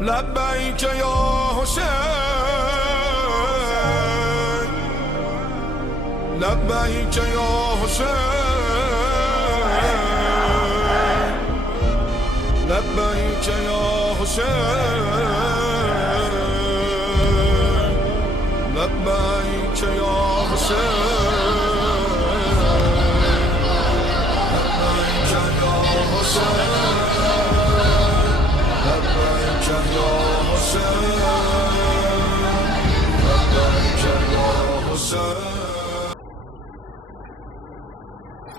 لبیک یا حسین لبیک یا حسین لبیک یا حسین لبیک یا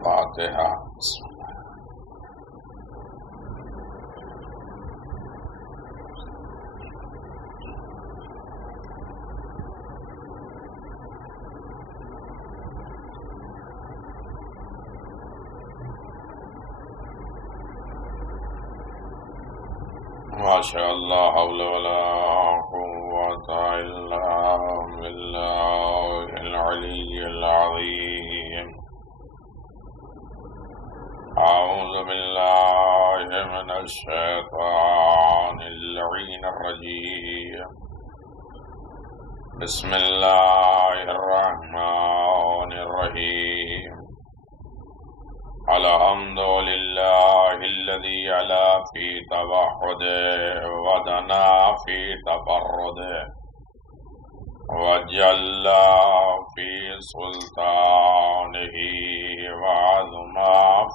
فاتحہ. ماشاء اللہ حول ولا قوة الا باللہ العلی العظیم. اعوذ باللہ من الشیطان اللعین الرجیم. بسم اللہ الرحمن الرحیم. الحمد للہ الذی علا فی توحده ودنا فی تفرده وجل فی سلطانه وعظم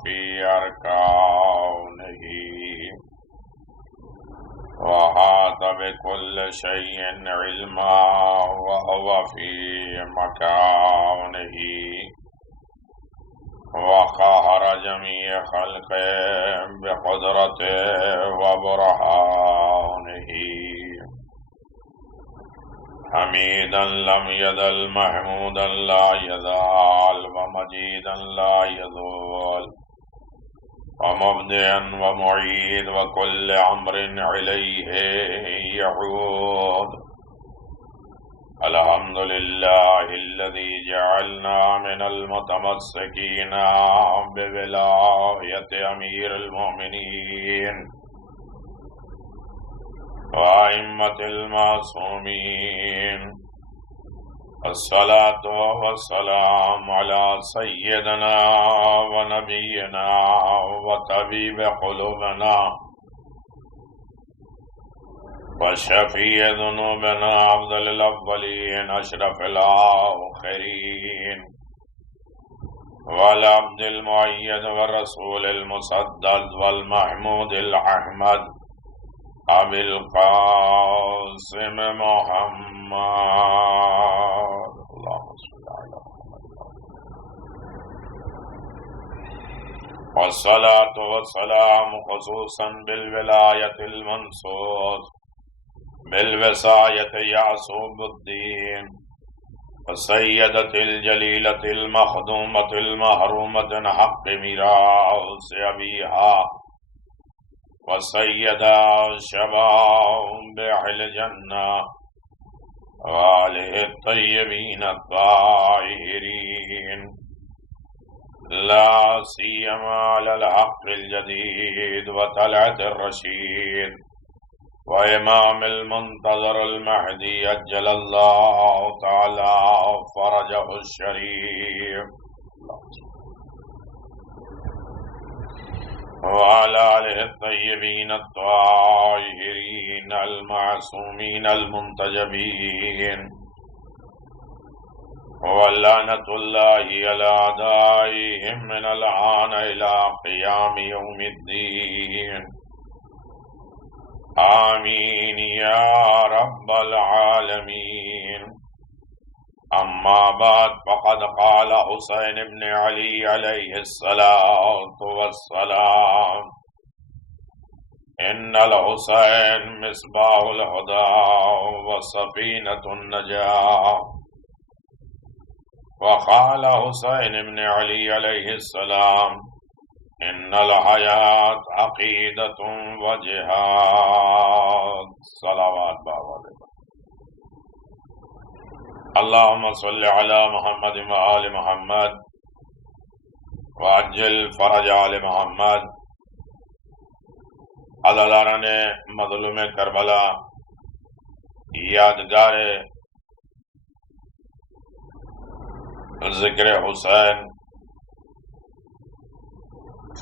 فی ارکانه وحاط بكل شیء علما وهو فی مکانه وقهر جميع خلقه بقدرته وبرهانه حميدا لم يزل محمودا لا يزال ومجيدا لا يزول ومبدئا ومعيد وكل أمر إليه يعود. الحمد لله الذي جعلنا من المتمسكين بولاية أمير المؤمنين وأئمة المعصومين. الصلاة والسلام على سيدنا ونبينا وطبيب قلوبنا وشفيع ذنوبنا أفضل الأولين أشرف الآخرين والعبد المؤيد والرسول المسدد والمحمود الأحمد أبي القاسم محمد. اللهم صل على محمد. والصلاة والسلام خصوصا بالولاية المنصوص بالوصاية يعصوب الدين والسيدة الجليلة المخدومة المحرومة حق ميراث أبيها والسيدة شباب أهل الجنة وآله الطيبين الطاهرين لا سيما على الحق الجديد وطلعة الرشيد وإمام المنتظر المهدي أجل الله تعالى فرجه الشريف وعلى آله الطيبين الطاهرين المعصومين المنتجبين ولعنة الله على أعدائهم من الآن إلى قيام يوم الدين. آمین یا رب العالمین. اما بعد فقد قال حسین بن علی علیہ الصلاة والسلام ان الحسین مصباح الہدى وسفینۃ النجاة. وقال حسین بن علی علیہ السلام ان الحیات عقیدۃ و جہاد. صلوات بابا. اللهم صل على محمد وآل محمد وعجل فرج آل محمد عزاداران مظلوم کربلا یادگار ذکر حسین،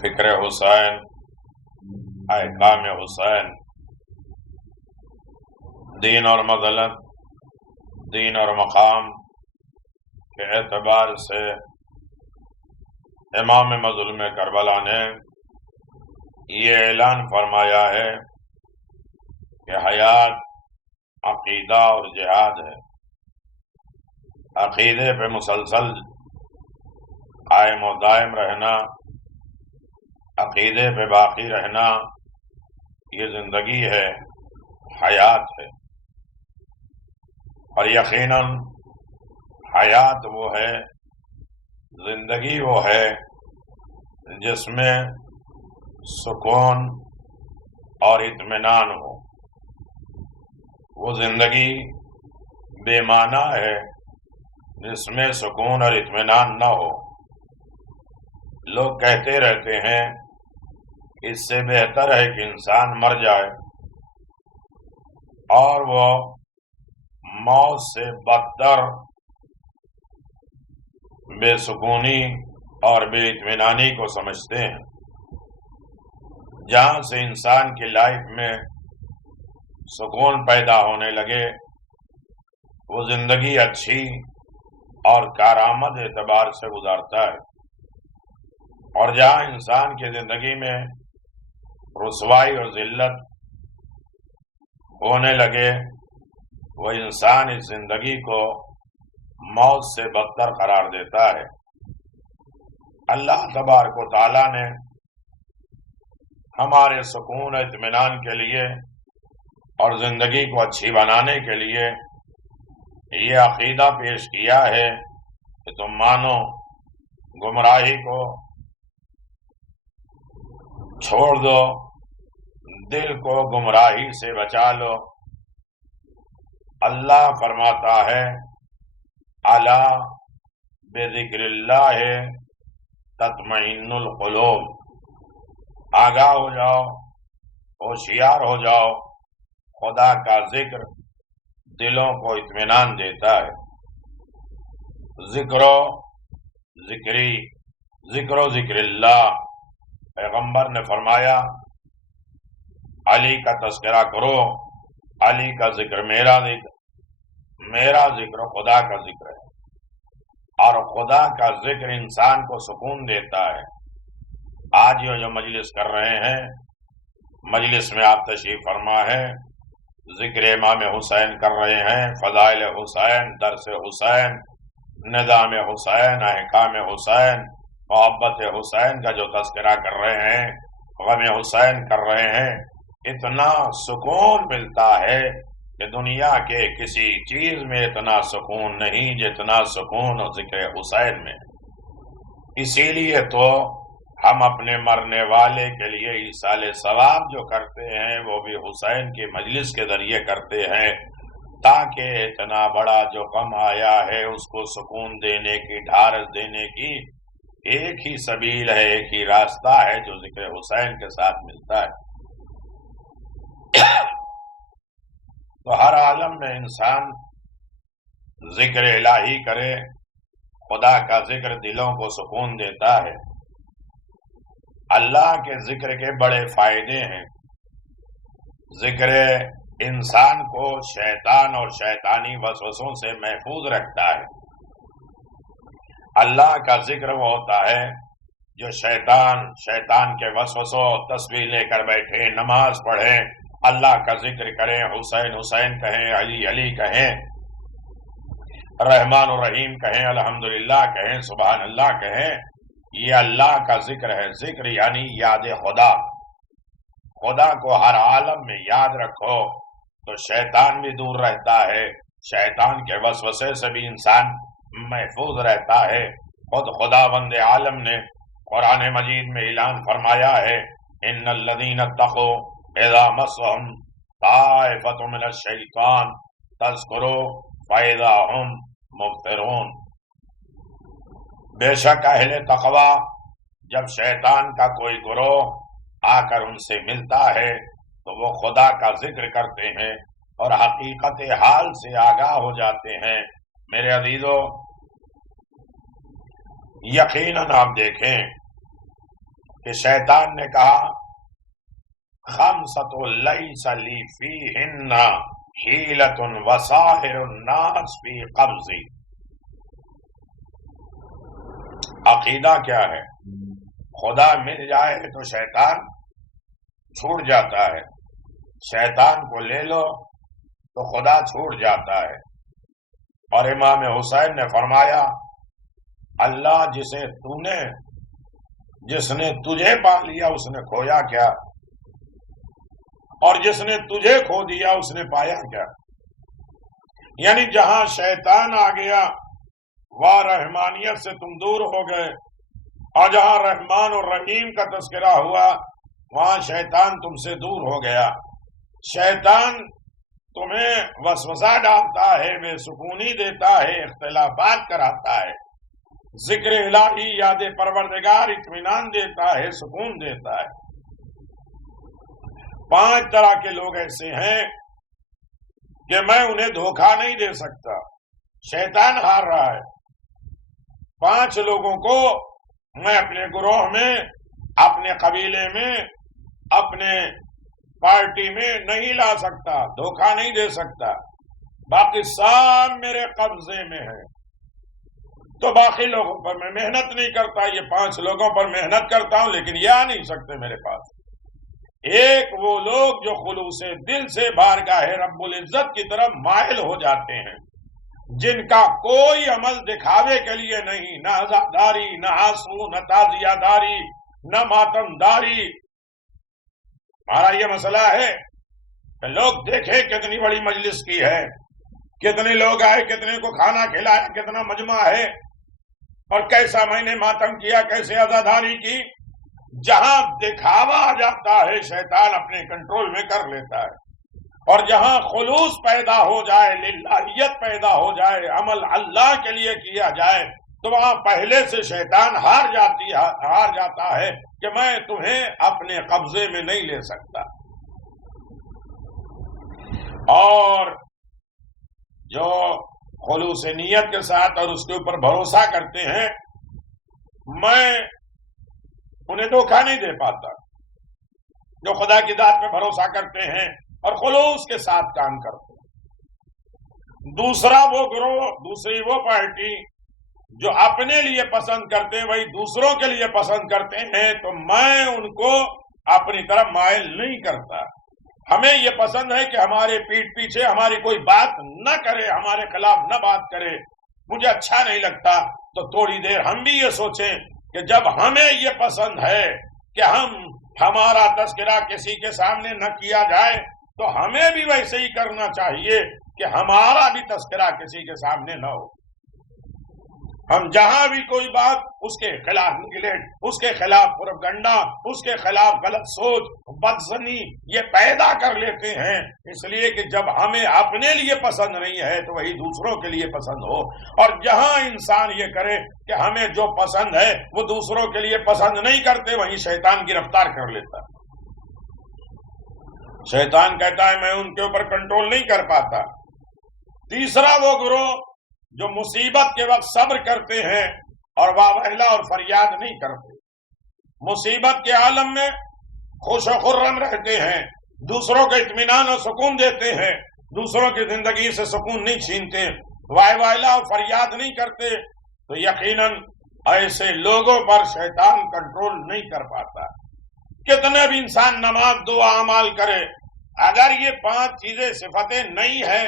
فکر حسین، احکام حسین، دین اور مظلت، دین اور مقام کے اعتبار سے امام مظلوم کربلا نے یہ اعلان فرمایا ہے کہ حیات عقیدہ اور جہاد ہے۔ عقیدے پہ مسلسل قائم و دائم رہنا، عقیدے پہ باقی رہنا، یہ زندگی ہے، حیات ہے۔ اور یقیناً حیات وہ ہے، زندگی وہ ہے جس میں سکون اور اطمینان ہو۔ وہ زندگی بے معنی ہے جس میں سکون اور اطمینان نہ ہو۔ لوگ کہتے رہتے ہیں اس سے بہتر ہے کہ انسان مر جائے، اور وہ موت سے بدتر بے سکونی اور بے اطمینانی کو سمجھتے ہیں۔ جہاں سے انسان کی لائف میں سکون پیدا ہونے لگے، وہ زندگی اچھی اور کارآمد اعتبار سے گزارتا ہے، اور جہاں انسان کی زندگی میں رسوائی اور ذلت ہونے لگے، وہ انسان اس زندگی کو موت سے بدتر قرار دیتا ہے۔ اللہ تبارک و تعالیٰ نے ہمارے سکون و اطمینان کے لیے اور زندگی کو اچھی بنانے کے لیے یہ عقیدہ پیش کیا ہے کہ تم مانو، گمراہی کو چھوڑ دو، دل کو گمراہی سے بچا لو۔ اللہ فرماتا ہے الا بذکر اللہ تطمئن القلوب، آگاہ ہو جاؤ، ہوشیار ہو جاؤ، خدا کا ذکر دلوں کو اطمینان دیتا ہے۔ ذکر و ذکر اللہ، پیغمبر نے فرمایا علی کا تذکرہ کرو، علی کا ذکر میرا ذکر خدا کا ذکر ہے، اور خدا کا ذکر انسان کو سکون دیتا ہے۔ آج یہ جو مجلس کر رہے ہیں، مجلس میں آپ تشریف فرما ہے، ذکر امام حسین کر رہے ہیں، فضائل حسین، درس حسین، نظام حسین، احکام حسین، محبت حسین کا جو تذکرہ کر رہے ہیں، غم حسین کر رہے ہیں، اتنا سکون ملتا ہے کہ دنیا کے کسی چیز میں اتنا سکون نہیں جتنا سکون ذکر حسین میں۔ اسی لیے تو ہم اپنے مرنے والے کے لیے ایصال ثواب جو کرتے ہیں وہ بھی حسین کی مجلس کے ذریعے کرتے ہیں، تاکہ اتنا بڑا جو غم آیا ہے اس کو سکون دینے کی، ڈھارس دینے کی ایک ہی سبیل ہے، ایک ہی راستہ ہے جو ذکر حسین کے ساتھ ملتا ہے۔ تو ہر عالم میں انسان ذکر الہی کرے، خدا کا ذکر دلوں کو سکون دیتا ہے۔ اللہ کے ذکر کے بڑے فائدے ہیں۔ ذکر انسان کو شیطان اور شیطانی وسوسوں سے محفوظ رکھتا ہے۔ اللہ کا ذکر وہ ہوتا ہے جو شیطان کے وسوسوں، تسبیح لے کر بیٹھے، نماز پڑھیں، اللہ کا ذکر کریں، حسین حسین کہیں، علی علی کہیں، رحمان الرحیم کہیں، الحمدللہ کہیں، سبحان اللہ کہیں، یہ اللہ کا ذکر ہے۔ ذکر یعنی یاد خدا۔ خدا کو ہر عالم میں یاد رکھو تو شیطان بھی دور رہتا ہے، شیطان کے وسوسے سے بھی انسان محفوظ رہتا ہے۔ خود خداوند عالم نے قرآن مجید میں اعلان فرمایا ہے ان الذین اتقوا اذا مسهم طائفۃ من الشیطان تذکروا فاذا هم مبصرون۔ بے شک اہل تقوی جب شیطان کا کوئی گروہ آ کر ان سے ملتا ہے تو وہ خدا کا ذکر کرتے ہیں اور حقیقت حال سے آگاہ ہو جاتے ہیں۔ میرے عزیزو، یقیناً آپ دیکھیں کہ شیطان نے کہا خمسۃ لیس لی فیہن حیلۃ وساحر الناس فی قبضی۔ عقیدہ کیا ہے؟ خدا مل جائے تو شیطان چھوٹ جاتا ہے، شیطان کو لے لو تو خدا چھوٹ جاتا ہے۔ اور امام حسین نے فرمایا اللہ جس نے تجھے پا لیا اس نے کھویا کیا، اور جس نے تجھے کھو دیا اس نے پایا کیا؟ یعنی جہاں شیطان آ گیا وہاں رحمانیت سے تم دور ہو گئے، اور جہاں رحمان اور رحیم کا تذکرہ ہوا وہاں شیطان تم سے دور ہو گیا۔ شیطان تمہیں وسوسہ ڈالتا ہے، بے سکونی دیتا ہے، اختلافات کراتا ہے، ذکر الہی یاد پروردگار اطمینان دیتا ہے، سکون دیتا ہے۔ 5 طرح کے لوگ ایسے ہیں کہ میں انہیں دھوکہ نہیں دے سکتا، شیطان ہار رہا ہے۔ 5 لوگوں کو میں اپنے گروہ میں، اپنے قبیلے میں، اپنے پارٹی میں نہیں لا سکتا، دھوکہ نہیں دے سکتا، باقی سب میرے قبضے میں ہے۔ تو باقی لوگوں پر میں محنت نہیں کرتا، یہ 5 لوگوں پر محنت کرتا ہوں لیکن یہ آ نہیں سکتے میرے پاس۔ ایک وہ لوگ جو خلوص دل سے بارگاہ رب العزت کی طرف مائل ہو جاتے ہیں، جن کا کوئی عمل دکھاوے کے لیے نہیں، نہ عزاداری، نہ آنسو، نہ تعزیہ داری، نہ ماتم داری۔ ہمارا یہ مسئلہ ہے کہ لوگ دیکھیں کتنی بڑی مجلس کی ہے، کتنے لوگ آئے، کتنے کو کھانا کھلایا، کتنا مجمع ہے، اور کیسا میں نے ماتم کیا، کیسے عزاداری کی۔ جہاں دکھاوا آ جاتا ہے شیطان اپنے کنٹرول میں کر لیتا ہے، اور جہاں خلوص پیدا ہو جائے، للہیت پیدا ہو جائے، عمل اللہ کے لیے کیا جائے، تو وہاں پہلے سے شیطان ہار جاتا ہے کہ میں تمہیں اپنے قبضے میں نہیں لے سکتا۔ اور جو خلوص نیت کے ساتھ اور اس کے اوپر بھروسہ کرتے ہیں، میں انہیں دھوکہ نہیں دے پاتا۔ جو خدا کی ذات پہ بھروسہ کرتے ہیں اور خلوص کے ساتھ کام کرتے ہیں۔ دوسرا وہ گروہ، دوسری وہ پارٹی جو اپنے لیے پسند کرتے ہیں وہی دوسروں کے لیے پسند کرتے ہیں، تو میں ان کو اپنی طرف مائل نہیں کرتا۔ ہمیں یہ پسند ہے کہ ہمارے پیٹھ پیچھے ہماری کوئی بات نہ کرے، ہمارے خلاف نہ بات کرے، مجھے اچھا نہیں لگتا۔ تو تھوڑی دیر ہم بھی یہ سوچیں کہ جب ہمیں یہ پسند ہے کہ ہمارا تذکرہ کسی کے سامنے نہ کیا جائے، تو ہمیں بھی ویسے ہی کرنا چاہیے کہ ہمارا بھی تذکرہ کسی کے سامنے نہ ہو۔ ہم جہاں بھی کوئی بات اس کے خلاف نگلیٹ، اس کے خلاف پروپیگنڈا، اس کے خلاف غلط سوچ، بدظنی یہ پیدا کر لیتے ہیں، اس لیے کہ جب ہمیں اپنے لیے پسند نہیں ہے تو وہی دوسروں کے لیے پسند ہو۔ اور جہاں انسان یہ کرے کہ ہمیں جو پسند ہے وہ دوسروں کے لیے پسند نہیں کرتے، وہیں شیطان گرفتار کر لیتا ہے۔ شیطان کہتا ہے میں ان کے اوپر کنٹرول نہیں کر پاتا۔ تیسرا وہ گروہ جو مصیبت کے وقت صبر کرتے ہیں اور واویلا اور فریاد نہیں کرتے، مصیبت کے عالم میں خوش و خرم رہتے ہیں، دوسروں کو اطمینان اور سکون دیتے ہیں، دوسروں کی زندگی سے سکون نہیں چھینتے، واویلا اور فریاد نہیں کرتے، تو یقیناً ایسے لوگوں پر شیطان کنٹرول نہیں کر پاتا۔ کتنے بھی انسان نماز، دعا، اعمال کرے، اگر یہ 5 چیزیں صفتیں نہیں ہیں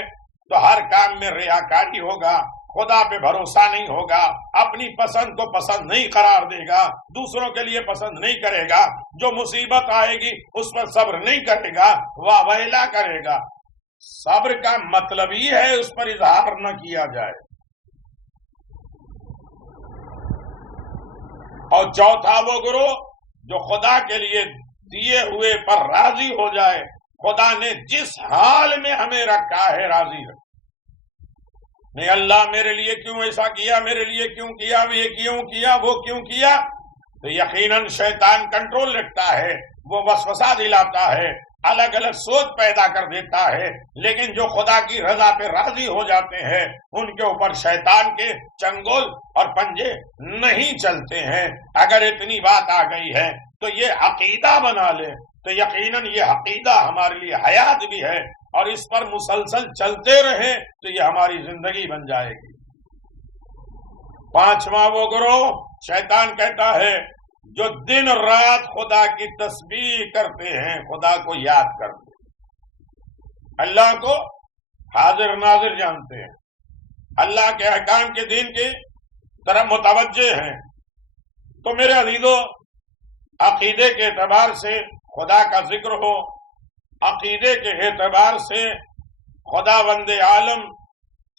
تو ہر کام میں ریاکاری ہوگا، خدا پہ بھروسہ نہیں ہوگا، اپنی پسند کو پسند نہیں قرار دے گا، دوسروں کے لیے پسند نہیں کرے گا، جو مصیبت آئے گی اس پر صبر نہیں کرے گا، واویلا کرے گا۔ صبر کا مطلب ہی ہے اس پر اظہار نہ کیا جائے۔ اور چوتھا وہ گروہ جو خدا کے لیے دیے ہوئے پر راضی ہو جائے، خدا نے جس حال میں ہمیں رکھا ہے راضی رکھ، نہیں اللہ میرے لیے کیوں ایسا کیا، میرے لیے کیوں کیا، یہ کیوں کیا، وہ کیوں کیا، تو یقیناً شیطان کنٹرول رکھتا ہے، وہ وسوسہ دلاتا ہے الگ الگ سوچ پیدا کر دیتا ہے، لیکن جو خدا کی رضا پہ راضی ہو جاتے ہیں ان کے اوپر شیطان کے چنگل اور پنجے نہیں چلتے ہیں۔ اگر اتنی بات آ گئی ہے تو یہ عقیدہ بنا لے تو یقیناً یہ عقیدہ ہمارے لیے حیات بھی ہے، اور اس پر مسلسل چلتے رہے تو یہ ہماری زندگی بن جائے گی۔ پانچواں وہ گروہ، شیطان کہتا ہے جو دن رات خدا کی تسبیح کرتے ہیں، خدا کو یاد کرتے ہیں، اللہ کو حاضر ناظر جانتے ہیں، اللہ کے احکام کے دین کی طرف متوجہ ہیں۔ تو میرے عزیزو، عقیدے کے اعتبار سے خدا کا ذکر ہو، عقیدے کے اعتبار سے خدا بند عالم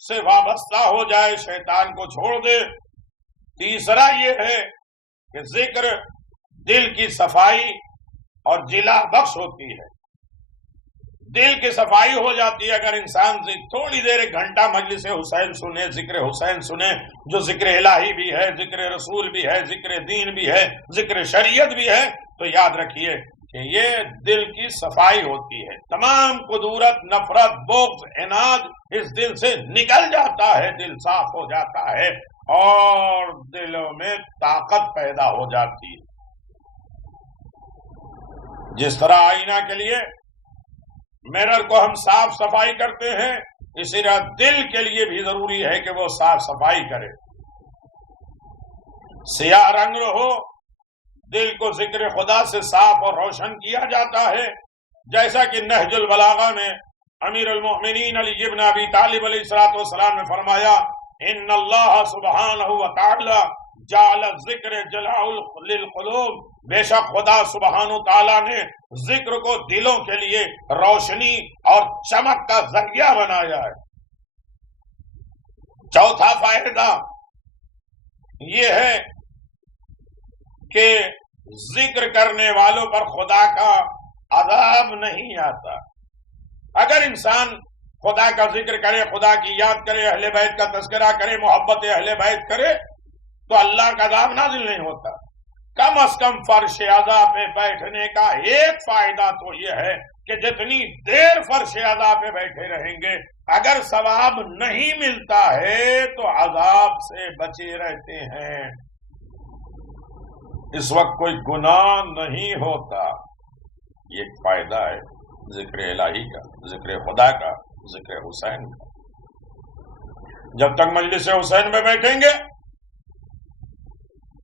سے وابستہ ہو جائے، شیطان کو چھوڑ دے۔ تیسرا یہ ہے کہ ذکر دل کی صفائی اور جلا بخش ہوتی ہے۔ دل کی صفائی ہو جاتی ہے اگر انسان سے تھوڑی دیر ایک گھنٹہ مجلس حسین سنے، ذکر حسین سنے، جو ذکر الہی بھی ہے، ذکر رسول بھی ہے، ذکر دین بھی ہے، ذکر شریعت بھی ہے، تو یاد رکھیے کہ یہ دل کی صفائی ہوتی ہے۔ تمام قدورت، نفرت، بغض، عناد اس دل سے نکل جاتا ہے، دل صاف ہو جاتا ہے اور دلوں میں طاقت پیدا ہو جاتی ہے۔ جس طرح آئینہ کے لیے میرر کو ہم صاف صفائی کرتے ہیں، اسی طرح دل کے لیے بھی ضروری ہے کہ وہ صاف صفائی کرے۔ سیاہ رنگ ہو، دل کو ذکر خدا سے صاف اور روشن کیا جاتا ہے، جیسا کہ نہج البلاغہ میں امیر المؤمنین علی ابن ابی طالب علیہ السلام نے فرمایا، ان اللہ سبحانہ وتعالی جعل الذکر جلاء للقلوب، بے شک خدا سبحانہ تعالیٰ نے ذکر کو دلوں کے لیے روشنی اور چمک کا ذریعہ بنایا ہے۔ چوتھا فائدہ یہ ہے کہ ذکر کرنے والوں پر خدا کا عذاب نہیں آتا۔ اگر انسان خدا کا ذکر کرے، خدا کی یاد کرے، اہل بیت کا تذکرہ کرے، محبت اہل بیت کرے، تو اللہ کا عذاب نازل نہیں ہوتا۔ کم از کم فرش عزا پہ بیٹھنے کا ایک فائدہ تو یہ ہے کہ جتنی دیر فرش عزا پہ بیٹھے رہیں گے، اگر ثواب نہیں ملتا ہے تو عذاب سے بچے رہتے ہیں۔ اس وقت کوئی گناہ نہیں ہوتا، یہ ایک فائدہ ہے ذکر الہی کا، ذکر خدا کا، ذکر حسین کا۔ جب تک مجلس حسین میں بیٹھیں گے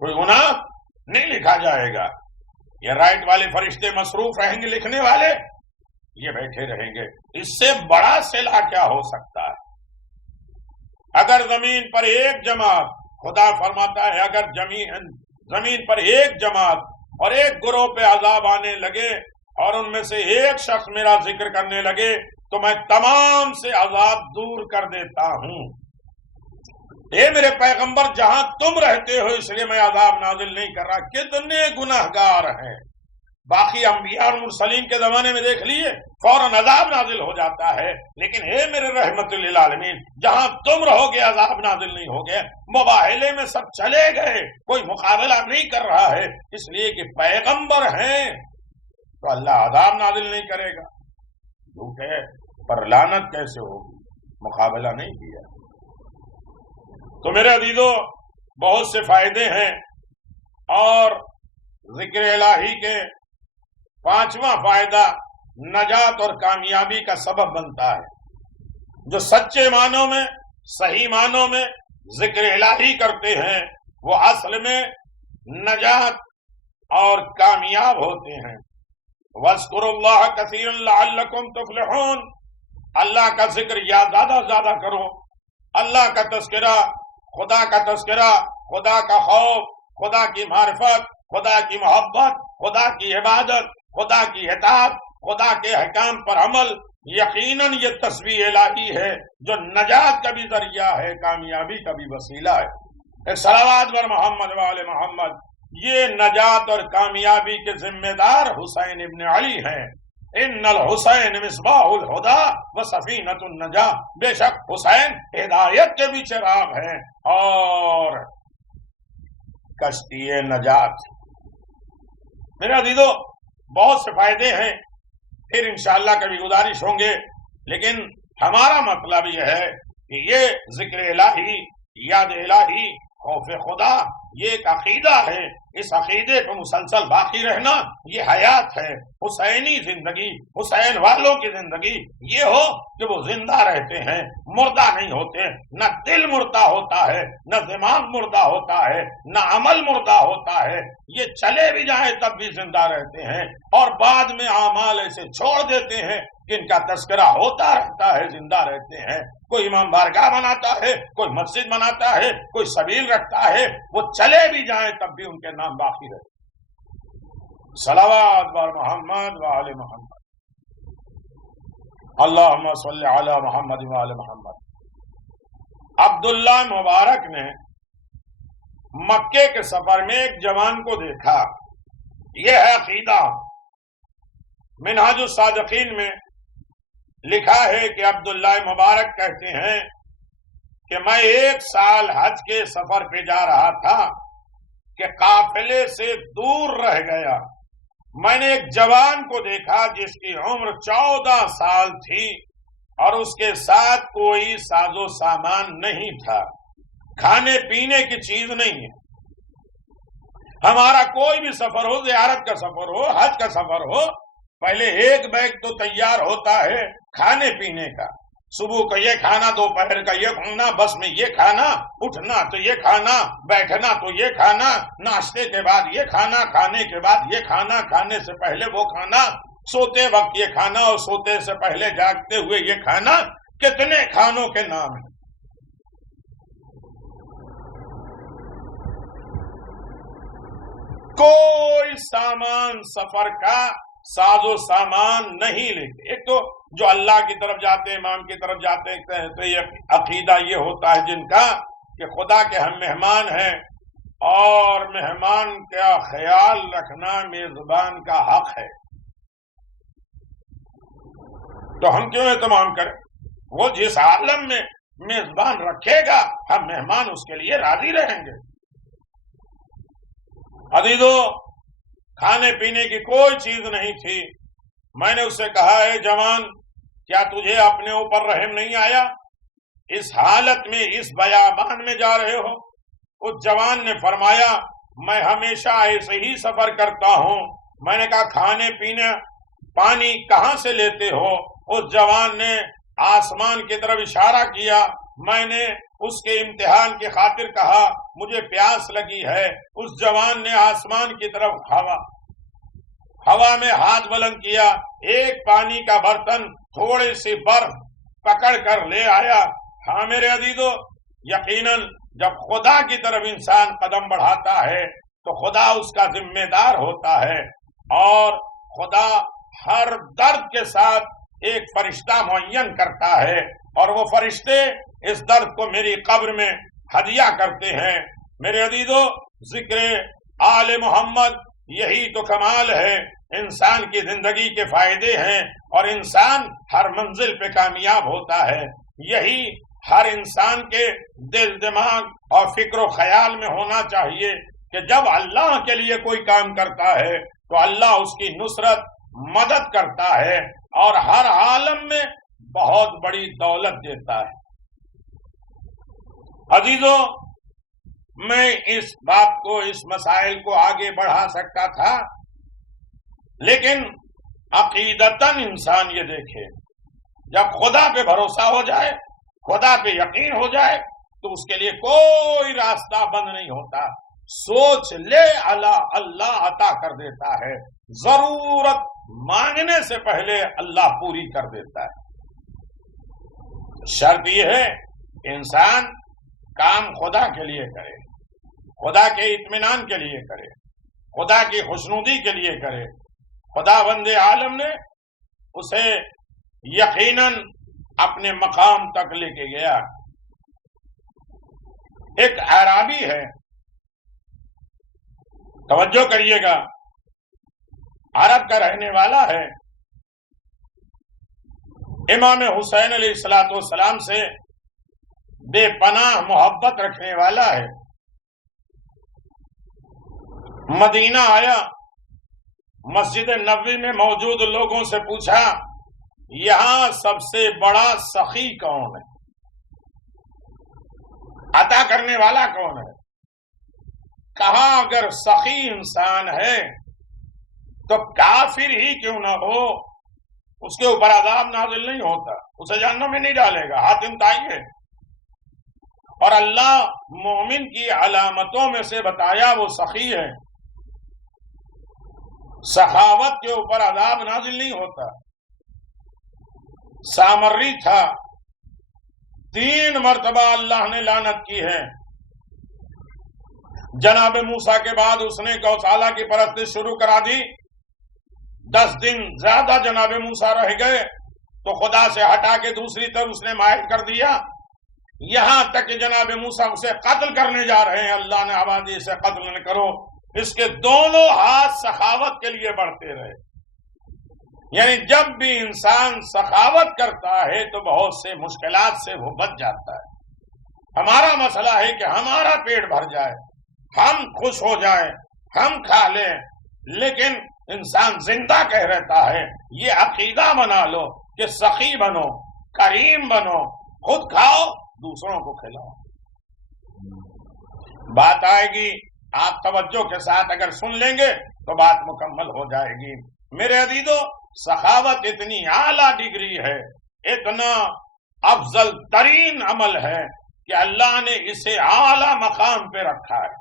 کوئی گناہ نہیں لکھا جائے گا۔ یہ رائٹ والے فرشتے مصروف رہیں گے لکھنے والے، یہ بیٹھے رہیں گے۔ اس سے بڑا صلہ کیا ہو سکتا ہے؟ اگر زمین پر ایک جماعت، خدا فرماتا ہے اگر زمین پر ایک جماعت اور ایک گروہ پہ عذاب آنے لگے اور ان میں سے ایک شخص میرا ذکر کرنے لگے تو میں تمام سے عذاب دور کر دیتا ہوں۔ اے میرے پیغمبر، جہاں تم رہتے ہو اس لیے میں عذاب نازل نہیں کر رہا۔ کتنے گناہگار ہیں، باقی انبیاء اور مرسلین کے زمانے میں دیکھ لیے فوراً عذاب نازل ہو جاتا ہے، لیکن اے میرے رحمت للعالمین، جہاں تم رہو گے عذاب نازل نہیں ہو گیا۔ مباہلے میں سب چلے گئے، کوئی مقابلہ نہیں کر رہا ہے، اس لیے کہ پیغمبر ہیں تو اللہ عذاب نازل نہیں کرے گا۔ جھوٹے پر لعنت کیسے ہوگی؟ مقابلہ نہیں کیا۔ تو میرے عزیزو، بہت سے فائدے ہیں، اور ذکر الہی کے پانچواں فائدہ نجات اور کامیابی کا سبب بنتا ہے۔ جو سچے معنوں میں، صحیح معنوں میں ذکر الہی کرتے ہیں وہ اصل میں نجات اور کامیاب ہوتے ہیں۔ وَاذْكُرُوا اللَّهَ كَثِيرًا لَعَلَّكُمْ تُفْلِحُونَ، اللہ کا ذکر یا زیادہ زیادہ کرو، اللہ کا تذکرہ، خدا کا تذکرہ، خدا کا خوف، خدا کی معرفت، خدا کی محبت، خدا کی عبادت، خدا کی اطاعت، خدا کے احکام پر عمل، یقیناً یہ تسبیح الہی ہے جو نجات کا بھی ذریعہ ہے، کامیابی کا بھی وسیلہ ہے۔ ایک صلوات بر محمد وآل محمد۔ یہ نجات اور کامیابی کے ذمہ دار حسین ابن علی ہیں۔ ان الحسین مصباح الہدی و سفینۃ النجاۃ، بے شک حسین ہدایت کے بھی چراغ ہیں اور کشتی نجات۔ میرے عزیزو، بہت سے فائدے ہیں۔ پھر انشاءاللہ کبھی گزارش ہوں گے، لیکن ہمارا مطلب یہ ہے کہ یہ ذکر الہی، یاد الہی، خوف خدا یہ ایک عقیدہ ہے، اس عقیدے پہ مسلسل باقی رہنا یہ حیات ہے۔ حسینی زندگی، حسین والوں کی زندگی یہ ہو کہ وہ زندہ رہتے ہیں، مردہ نہیں ہوتے، نہ دل مردہ ہوتا ہے، نہ دماغ مردہ ہوتا ہے، نہ عمل مردہ ہوتا ہے، یہ چلے بھی جائیں تب بھی زندہ رہتے ہیں، اور بعد میں اعمال ایسے چھوڑ دیتے ہیں کہ ان کا تذکرہ ہوتا رہتا ہے، زندہ رہتے ہیں۔ کوئی امام بارگاہ بناتا ہے، کوئی مسجد بناتا ہے، کوئی سبیل رکھتا ہے، وہ چلے بھی جائیں تب بھی ان کے نام باقی رہتے۔ صلوات بر محمد و آل محمد، اللہم صلی علی محمد و آل محمد۔ عبداللہ مبارک نے مکے کے سفر میں ایک جوان کو دیکھا، یہ ہے عقیدہ۔ منہاج الصادقین میں لکھا ہے کہ عبداللہ مبارک کہتے ہیں کہ میں 1 سال حج کے سفر پہ جا رہا تھا کہ قافلے سے دور رہ گیا، میں نے ایک جوان کو دیکھا جس کی عمر 14 سال تھی اور اس کے ساتھ کوئی ساز و سامان نہیں تھا، کھانے پینے کی چیز نہیں ہے۔ ہمارا کوئی بھی سفر ہو، زیارت کا سفر ہو، حج کا سفر ہو، پہلے ایک بیگ تو تیار ہوتا ہے کھانے پینے کا، صبح کا یہ کھانا، دوپہر کا یہ کھانا، بس میں یہ کھانا، اٹھنا تو یہ کھانا، بیٹھنا تو یہ کھانا، ناشتے کے بعد یہ کھانا، کھانے کے بعد یہ کھانا، کھانے سے پہلے وہ کھانا، سوتے وقت یہ کھانا اور سوتے سے پہلے جاگتے ہوئے یہ کھانا۔ کتنے کھانوں کے نام ہیں۔ کوئی سامان سفر کا ساز و سامان نہیں لیتے۔ ایک تو جو اللہ کی طرف جاتے ہیں، امام کی طرف جاتے ہیں، تو یہ عقیدہ یہ ہوتا ہے جن کا کہ خدا کے ہم مہمان ہیں اور مہمان کا خیال رکھنا میزبان کا حق ہے، تو ہم کیوں اہتمام کریں؟ وہ جس عالم میں میزبان رکھے گا ہم مہمان اس کے لیے راضی رہیں گے۔ عزیزو، کھانے پینے کی کوئی چیز نہیں تھی۔ میں نے اس سے کہا، اے جوان، کیا تجھے اپنے اوپر رحم نہیں آیا؟ اس حالت میں اس بیابان میں جا رہے ہو؟ اس جوان نے فرمایا، میں ہمیشہ ایسے ہی سفر کرتا ہوں۔ میں نے کہا، کھانے پینے پانی کہاں سے لیتے ہو؟ اس جوان نے آسمان کی طرف اشارہ کیا۔ میں نے اس کے امتحان کی خاطر کہا، مجھے پیاس لگی ہے۔ اس جوان نے آسمان کی طرف ہوا میں ہاتھ بلند کیا، ایک پانی کا برتن، تھوڑی سی برف پکڑ کر لے آیا۔ ہاں میرے عزیزو، یقیناً جب خدا کی طرف انسان قدم بڑھاتا ہے تو خدا اس کا ذمہ دار ہوتا ہے، اور خدا ہر درد کے ساتھ ایک فرشتہ معین کرتا ہے، اور وہ فرشتے اس درد کو میری قبر میں ہدیہ کرتے ہیں۔ میرے عزیزو، ذکر آل محمد یہی تو کمال ہے، انسان کی زندگی کے فائدے ہیں، اور انسان ہر منزل پہ کامیاب ہوتا ہے۔ یہی ہر انسان کے دل، دماغ اور فکر و خیال میں ہونا چاہیے کہ جب اللہ کے لیے کوئی کام کرتا ہے تو اللہ اس کی نصرت، مدد کرتا ہے، اور ہر عالم میں بہت بڑی دولت دیتا ہے۔ عزیزو، میں اس بات کو، اس مسائل کو آگے بڑھا سکتا تھا، لیکن عقیدتاً انسان یہ دیکھے، جب خدا پہ بھروسہ ہو جائے، خدا پہ یقین ہو جائے، تو اس کے لیے کوئی راستہ بند نہیں ہوتا۔ سوچ لے، اللہ عطا کر دیتا ہے، ضرورت مانگنے سے پہلے اللہ پوری کر دیتا ہے۔ شرط یہ ہے کہ انسان کام خدا کے لیے کرے، خدا کے اطمینان کے لیے کرے، خدا کی خوشنودی کے لیے کرے۔ خدا بند عالم نے اسے یقیناً اپنے مقام تک لے کے گیا۔ ایک اعرابی ہے، توجہ کریے گا، عرب کا رہنے والا ہے، امام حسین علیہ السلام سے بے پناہ محبت رکھنے والا ہے۔ مدینہ آیا، مسجد نبوی میں موجود لوگوں سے پوچھا یہاں سب سے بڑا سخی کون ہے، عطا کرنے والا کون ہے؟ کہا اگر سخی انسان ہے تو کافر ہی کیوں نہ ہو اس کے اوپر عذاب نازل نہیں ہوتا، اسے جہنم میں نہیں ڈالے گا، حاتم طائی ہے۔ اور اللہ مومن کی علامتوں میں سے بتایا وہ سخی ہے، سخاوت کے اوپر عذاب نازل نہیں ہوتا۔ سامری تھا، 3 مرتبہ اللہ نے لعنت کی ہے۔ جناب موسیٰ کے بعد اس نے گوشالہ کی پرستش شروع کرا دی، 10 دن زیادہ جناب موسیٰ رہ گئے تو خدا سے ہٹا کے دوسری طرف اس نے مائل کر دیا، یہاں تک کہ جناب موسیٰ اسے قتل کرنے جا رہے ہیں۔ اللہ نے آواز دی اسے قتل نہ کرو، اس کے دونوں ہاتھ سخاوت کے لیے بڑھتے رہے۔ یعنی جب بھی انسان سخاوت کرتا ہے تو بہت سے مشکلات سے وہ بچ جاتا ہے۔ ہمارا مسئلہ ہے کہ ہمارا پیٹ بھر جائے، ہم خوش ہو جائیں، ہم کھا لیں، لیکن انسان زندہ کہہ رہتا ہے۔ یہ عقیدہ بنا لو کہ سخی بنو، کریم بنو، خود کھاؤ دوسروں کو کھلاؤ۔ بات آئے گی، آپ توجہ کے ساتھ اگر سن لیں گے تو بات مکمل ہو جائے گی۔ میرے عزیزو، سخاوت اتنی اعلیٰ ڈگری ہے، اتنا افضل ترین عمل ہے کہ اللہ نے اسے اعلیٰ مقام پہ رکھا ہے۔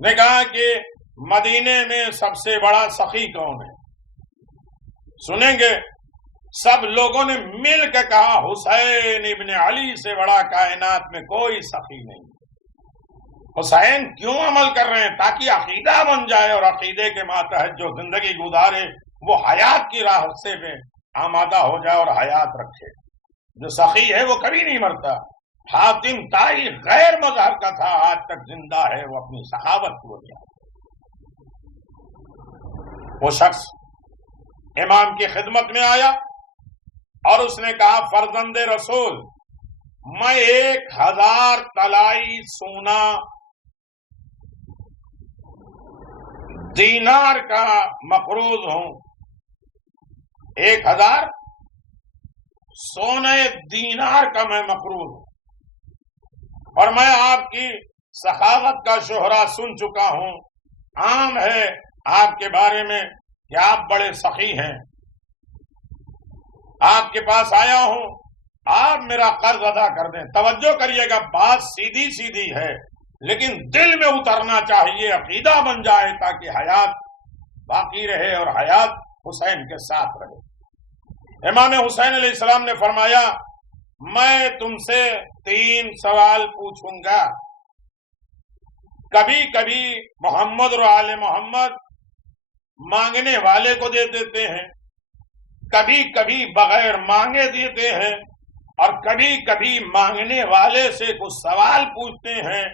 نے کہا کہ مدینے میں سب سے بڑا سخی کون ہے؟ سنیں گے سب لوگوں نے مل کے کہا حسین ابن علی سے بڑا کائنات میں کوئی سخی نہیں۔ حسین کیوں عمل کر رہے ہیں؟ تاکہ عقیدہ بن جائے اور عقیدے کے ماتحت جو زندگی گزارے وہ حیات کی راہ سے میں آمادہ ہو جائے اور حیات رکھے۔ جو سخی ہے وہ کبھی نہیں مرتا۔ حاتم طائی غیر مظہر کا تھا، آج تک زندہ ہے، وہ اپنی سخاوت کی وجہ۔ وہ شخص امام کی خدمت میں آیا اور اس نے کہا فرزند رسول، میں 1000 طلائی سونا دینار کا مقروض ہوں، 1000 سونے دینار کا میں مقروض ہوں، اور میں آپ کی سخاوت کا شہرا سن چکا ہوں، عام ہے آپ کے بارے میں کہ آپ بڑے سخی ہیں، آپ کے پاس آیا ہوں، آپ میرا قرض ادا کر دیں۔ توجہ کریے گا، بات سیدھی سیدھی ہے لیکن دل میں اترنا چاہیے، عقیدہ بن جائے تاکہ حیات باقی رہے اور حیات حسین کے ساتھ رہے۔ امام حسین علیہ السلام نے فرمایا میں تم سے 3 سوال پوچھوں گا، کبھی کبھی محمد اور آل محمد مانگنے والے کو دے دیتے ہیں، کبھی کبھی بغیر مانگے دیتے ہیں، اور کبھی کبھی مانگنے والے سے کچھ سوال پوچھتے ہیں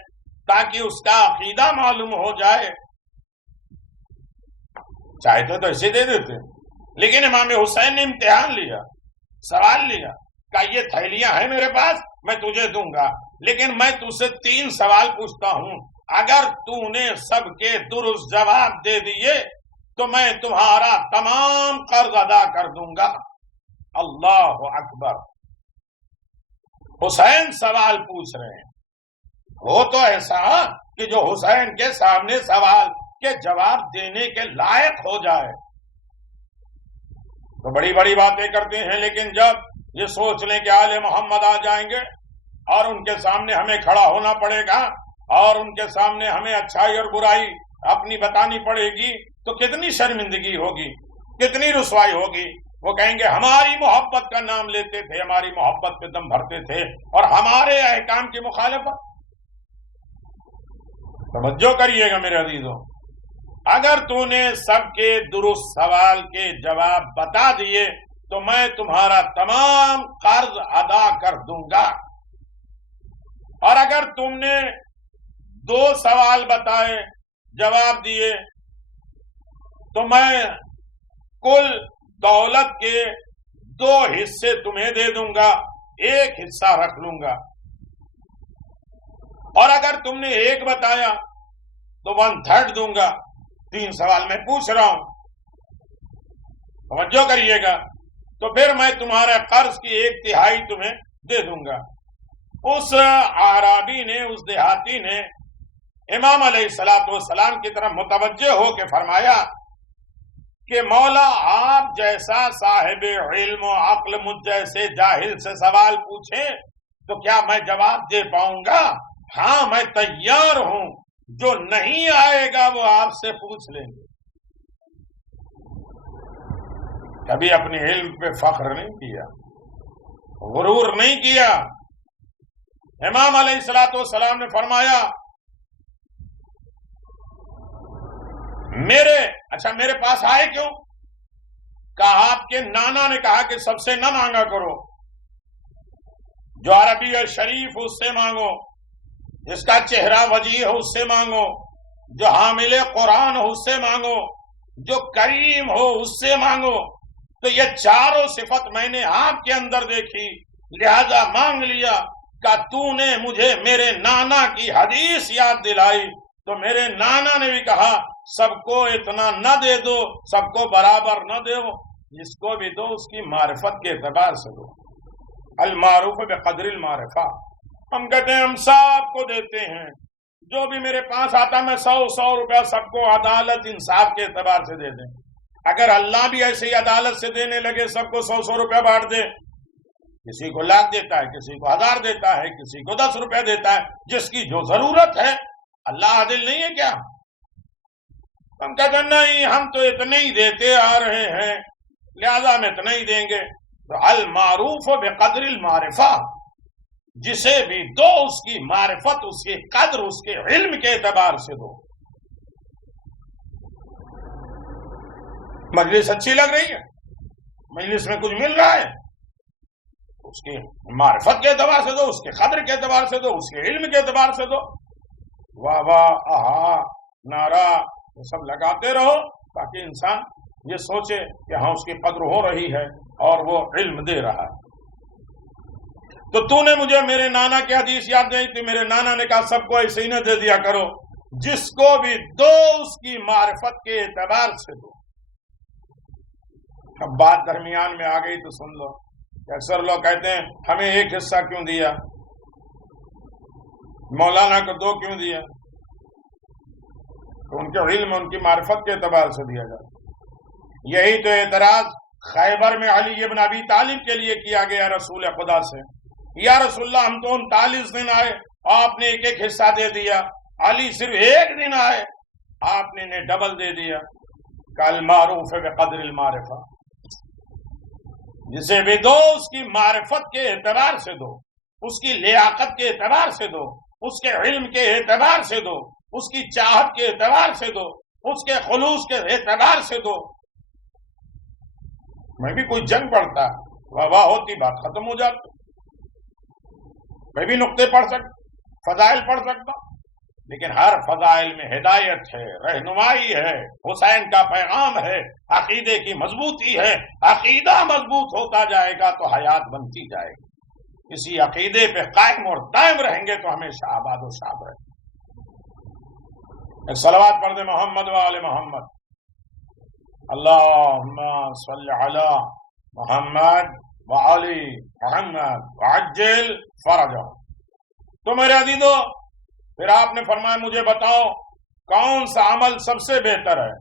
تاکہ اس کا عقیدہ معلوم ہو جائے۔ چاہتے تو ایسے دے دیتے ہیں، لیکن امام حسین نے امتحان لیا، سوال لیا، کہ یہ تھیلیاں ہیں میرے پاس، میں تجھے دوں گا، لیکن میں تجھ سے 3 سوال پوچھتا ہوں، اگر تو نے سب کے درست جواب دے دیے تو میں تمہارا تمام قرض ادا کر دوں گا۔ اللہ اکبر! حسین سوال پوچھ رہے ہیں، وہ تو ایسا کہ جو حسین کے سامنے سوال کے جواب دینے کے لائق ہو جائے۔ تو بڑی بڑی باتیں کرتے ہیں، لیکن جب یہ سوچ لیں کہ آل محمد آ جائیں گے اور ان کے سامنے ہمیں کھڑا ہونا پڑے گا اور ان کے سامنے ہمیں اچھائی اور برائی اپنی بتانی پڑے گی تو کتنی شرمندگی ہوگی، کتنی رسوائی ہوگی۔ وہ کہیں گے ہماری محبت کا نام لیتے تھے، ہماری محبت پہ دم بھرتے تھے اور ہمارے احکام کی مخالفت۔ توجہ کریے گا میرے عزیزوں، اگر تو نے سب کے درست سوال کے جواب بتا دیے تو میں تمہارا تمام قرض ادا کر دوں گا، اور اگر تم نے 2 سوال بتائے، جواب دیے، تو میں کل دولت کے 2 حصے تمہیں دے دوں گا، 1 حصہ رکھ لوں گا، اور اگر تم نے 1 بتایا تو 1/3 دوں گا، 3 سوال میں پوچھ رہا ہوں، توجہ کریے گا، تو پھر میں تمہارے قرض کی 1/3 تمہیں دے دوں گا۔ اس اعرابی نے، اس دیہاتی نے امام علیہ السلام کی طرف متوجہ ہو کے فرمایا کہ مولا آپ جیسا صاحب علم و عقل مجھ جیسے جاہل سے سوال پوچھیں تو کیا میں جواب دے پاؤں گا؟ ہاں میں تیار ہوں، جو نہیں آئے گا وہ آپ سے پوچھ لیں گے۔ کبھی اپنے علم پہ فخر نہیں کیا، غرور نہیں کیا۔ امام علیہ السلام نے فرمایا میرے پاس آئے کیوں؟ کہا آپ کے نانا نے کہا کہ سب سے نہ مانگا کرو، جو عربی ہے شریف اس سے مانگو، جس کا چہرہ وجیح ہو اس سے مانگو، جو حامل قرآن ہو اس سے مانگو، جو کریم ہو اس سے مانگو۔ تو یہ چاروں صفت میں نے آپ کے اندر دیکھی، لہذا مانگ لیا۔ کہ تو نے مجھے میرے نانا کی حدیث یاد دلائی، تو میرے نانا نے بھی کہا سب کو اتنا نہ دے دو، سب کو برابر نہ دو، جس کو بھی دو اس کی معرفت کے اعتبار سے دو۔ المعروف بقدر المعرفہ۔ ہم کہتے ہیں ہم سب کو دیتے ہیں، جو بھی میرے پاس آتا میں 100 روپیہ سب کو عدالت انصاف کے اعتبار سے دے دیں۔ اگر اللہ بھی ایسے ہی عدالت سے دینے لگے، سب کو 100 روپیہ بانٹ دے، کسی کو 1,00,000 دیتا ہے، کسی کو 1000 دیتا ہے، کسی کو 10 روپے دیتا ہے، جس کی جو ضرورت ہے۔ اللہ عادل نہیں ہے کیا؟ ہم کہتے ہیں نہیں ہم تو اتنے ہی دیتے آ رہے ہیں لہذا ہم اتنا ہی دیں گے۔ تو المعروف بقدر المعرفہ، جسے بھی دو اس کی معرفت، اس کی قدر، اس کے علم کے اعتبار سے دو۔ مجلس اچھی لگ رہی ہے، مجلس میں کچھ مل رہا ہے، اس کی معرفت کے اعتبار سے دو، اس کے قدر کے اعتبار سے دو، اس کے علم کے اعتبار سے دو۔ واہ واہ، آہا، نعرہ، یہ سب لگاتے رہو تاکہ انسان یہ سوچے کہ ہاں اس کی قدر ہو رہی ہے اور وہ علم دے رہا ہے۔ تو نے مجھے میرے نانا کی حدیث یاد نہیں تھی، میرے نانا نے کہا سب کو ایسے ہی نہ دے دیا کرو، جس کو بھی دو اس کی معرفت کے اعتبار سے دو۔ اب بات درمیان میں آ گئی تو سن لو، اکثر لوگ کہتے ہیں ہمیں ایک حصہ کیوں دیا، مولانا کو 2 کیوں دیا؟ تو ان کے علم، ان کی معرفت کے اعتبار سے دیا جائے۔ یہی تو اعتراض خیبر میں علی ابن ابی طالب کے لیے کیا گیا رسول خدا سے، یا رسول اللہ ہم تو 39 دن آئے، آپ نے ایک حصہ دے دیا، علی صرف 1 دن آئے، آپ نے انہیں ڈبل دے دیا۔ کل معروف بقدر المعرفہ، جسے بھی دو اس کی معرفت کے اعتبار سے دو، اس کی لیاقت کے اعتبار سے دو، اس کے علم کے اعتبار سے دو، اس کی چاہت کے اعتبار سے دو، اس کے خلوص کے اعتبار سے دو۔ میں بھی کوئی جنگ پڑھتا، واہ واہ ہوتی، بات ختم ہو جاتی، میں بھی نقطے پڑھ سکتا، فضائل پڑھ سکتا، لیکن ہر فضائل میں ہدایت ہے، رہنمائی ہے، حسین کا پیغام ہے، عقیدے کی مضبوطی ہے۔ عقیدہ مضبوط ہوتا جائے گا تو حیات بنتی جائے گی۔ اسی عقیدے پہ قائم اور دائم رہیں گے تو ہمیشہ آباد و شاد رہیں گے۔ ایک صلوات پڑھ دے محمد و آل محمد، اللہم صلی علی محمد و آل محمد وعجل فرجہ۔ تو میرے عزیزو، پھر آپ نے فرمایا مجھے بتاؤ کون سا عمل سب سے بہتر ہے،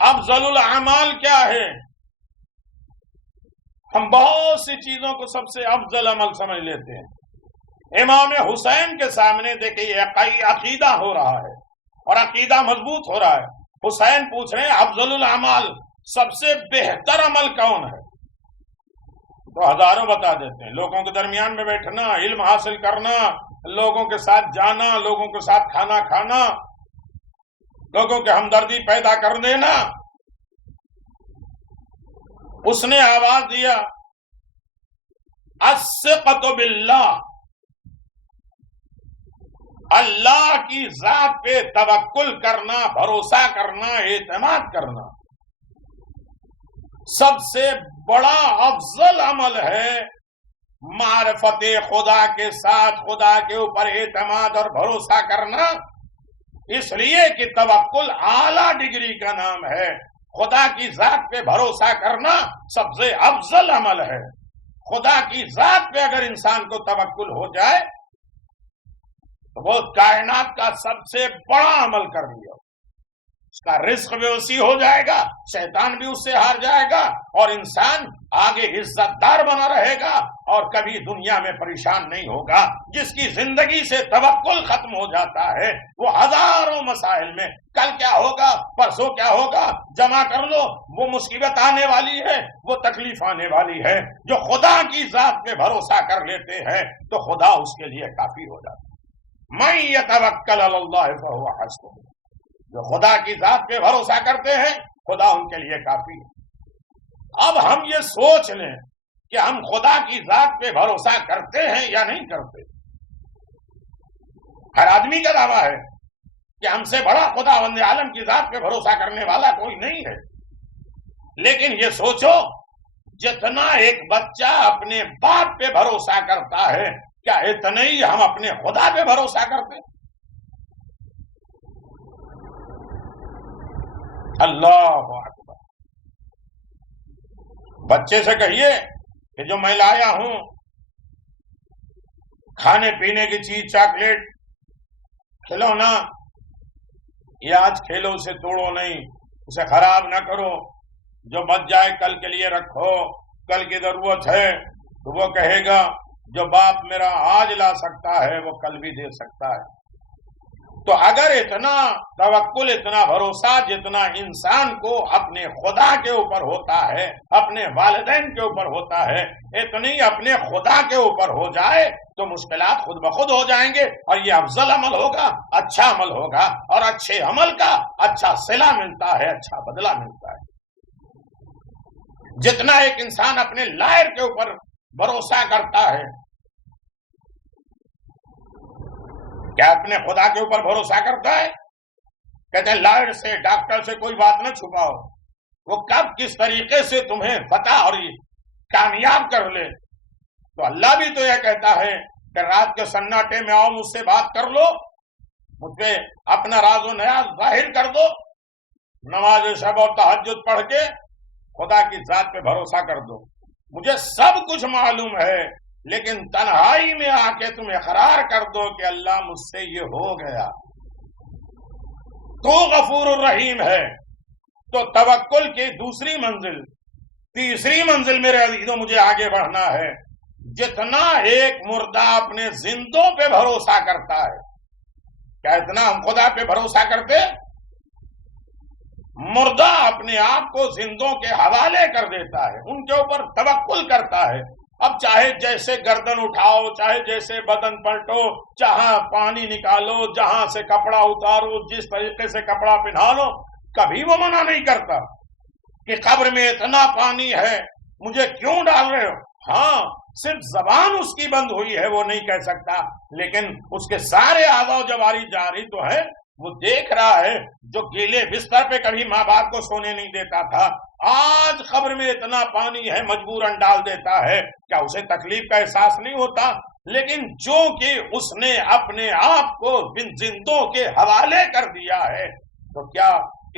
افضل الاعمال کیا ہے؟ ہم بہت سی چیزوں کو سب سے افضل عمل سمجھ لیتے ہیں۔ امام حسین کے سامنے دیکھیں یہ عقیدہ ہو رہا ہے اور عقیدہ مضبوط ہو رہا ہے۔ حسین پوچھ رہے ہیں افضل الاعمال، سب سے بہتر عمل کون ہے؟ تو ہزاروں بتا دیتے ہیں، لوگوں کے درمیان میں بیٹھنا، علم حاصل کرنا، لوگوں کے ساتھ جانا، لوگوں کے ساتھ کھانا کھانا، لوگوں کے ہمدردی پیدا کر دینا۔ اس نے آواز دیا الثقۃ باللہ، اللہ کی ذات پہ توکل کرنا، بھروسہ کرنا، اعتماد کرنا سب سے بڑا افضل عمل ہے۔ معرفت خدا کے ساتھ خدا کے اوپر اعتماد اور بھروسہ کرنا اس لیے کہ توکل اعلیٰ ڈگری کا نام ہے. خدا کی ذات پہ بھروسہ کرنا سب سے افضل عمل ہے. خدا کی ذات پہ اگر انسان کو توکل ہو جائے تو وہ کائنات کا سب سے بڑا عمل کر لیا. اس کا رزق بھی اسی ہو جائے گا، شیطان بھی اس سے ہار جائے گا، اور انسان آگے عزت دار بنا رہے گا اور کبھی دنیا میں پریشان نہیں ہوگا. جس کی زندگی سے توکل ختم ہو جاتا ہے وہ ہزاروں مسائل میں کل کیا ہوگا، پرسوں کیا ہوگا، جمع کر لو، وہ مصیبت آنے والی ہے، وہ تکلیف آنے والی ہے. جو خدا کی ذات پہ بھروسہ کر لیتے ہیں تو خدا اس کے لیے کافی ہو جاتا ہے. من یتوکل علی اللہ فہو حسبہ. جو خدا کی ذات پہ بھروسہ کرتے ہیں خدا ان کے لیے کافی ہے. اب ہم یہ سوچ لیں کہ ہم خدا کی ذات پہ بھروسہ کرتے ہیں یا نہیں کرتے. ہر آدمی کا دعویٰ ہے کہ ہم سے بڑا خدا بند عالم کی ذات پہ بھروسہ کرنے والا کوئی نہیں ہے. لیکن یہ سوچو جتنا ایک بچہ اپنے باپ پہ بھروسہ کرتا ہے کیا اتنا ہی ہم اپنے خدا پہ بھروسہ کرتے ہیں؟ اللہ اکبر. بچے سے کہیے کہ جو میں لایا ہوں کھانے پینے کی چیز، چاکلیٹ، کھلونا، یہ آج کھیلو، اسے توڑو نہیں، اسے خراب نہ کرو، جو بچ جائے کل کے لیے رکھو، کل کی ضرورت ہے. تو وہ کہے گا جو باپ میرا آج لا سکتا ہے وہ کل بھی دے سکتا ہے. تو اگر اتنا توکل، اتنا بھروسہ جتنا انسان کو اپنے خدا کے اوپر ہوتا ہے، اپنے والدین کے اوپر ہوتا ہے، اتنی اپنے خدا کے اوپر ہو جائے تو مشکلات خود بخود ہو جائیں گے، اور یہ افضل عمل ہوگا، اچھا عمل ہوگا، اور اچھے عمل کا اچھا صلہ ملتا ہے، اچھا بدلہ ملتا ہے. جتنا ایک انسان اپنے لائر کے اوپر بھروسہ کرتا ہے، کیا اپنے خدا کے اوپر بھروسہ کرتا ہے؟ کہتے ہیں لائر سے، ڈاکٹر سے کوئی بات نہ چھپاؤ، وہ کب کس طریقے سے تمہیں پتا اور کامیاب کر لے. تو اللہ بھی تو یہ کہتا ہے کہ رات کے سناٹے میں آؤ، مجھ سے بات کر لو، مجھ پہ اپنا راز و نیاز ظاہر کر دو، نماز شب اور تہجد پڑھ کے خدا کی ذات پہ بھروسہ کر دو. مجھے سب کچھ معلوم ہے، لیکن تنہائی میں آ کے تم اقرار کر دو کہ اللہ مجھ سے یہ ہو گیا. تو غفور الرحیم ہے. تو توکل کی دوسری منزل، تیسری منزل میرے عزیزوں مجھے آگے بڑھنا ہے. جتنا ایک مردہ اپنے زندوں پہ بھروسہ کرتا ہے، کیا اتنا ہم خدا پہ بھروسہ کرتے؟ مردہ اپنے آپ کو زندوں کے حوالے کر دیتا ہے، ان کے اوپر توکل کرتا ہے. اب چاہے جیسے گردن اٹھاؤ، چاہے جیسے بدن پلٹو، جہاں پانی نکالو، جہاں سے کپڑا اتارو، جس طریقے سے کپڑا پہنا لو، کبھی وہ منع نہیں کرتا کہ قبر میں اتنا پانی ہے مجھے کیوں ڈال رہے ہو. ہاں صرف زبان اس کی بند ہوئی ہے، وہ نہیں کہہ سکتا، لیکن اس کے سارے اعضاء و جواری جاری تو ہے. وہ دیکھ رہا ہے جو گیلے بستر پہ کبھی ماں باپ کو سونے نہیں دیتا تھا، آج قبر میں اتنا پانی ہے مجبوراً ڈال دیتا ہے. کیا اسے تکلیف کا احساس نہیں ہوتا؟ لیکن جو کہ اس نے اپنے آپ کو زندوں کے حوالے کر دیا ہے، تو کیا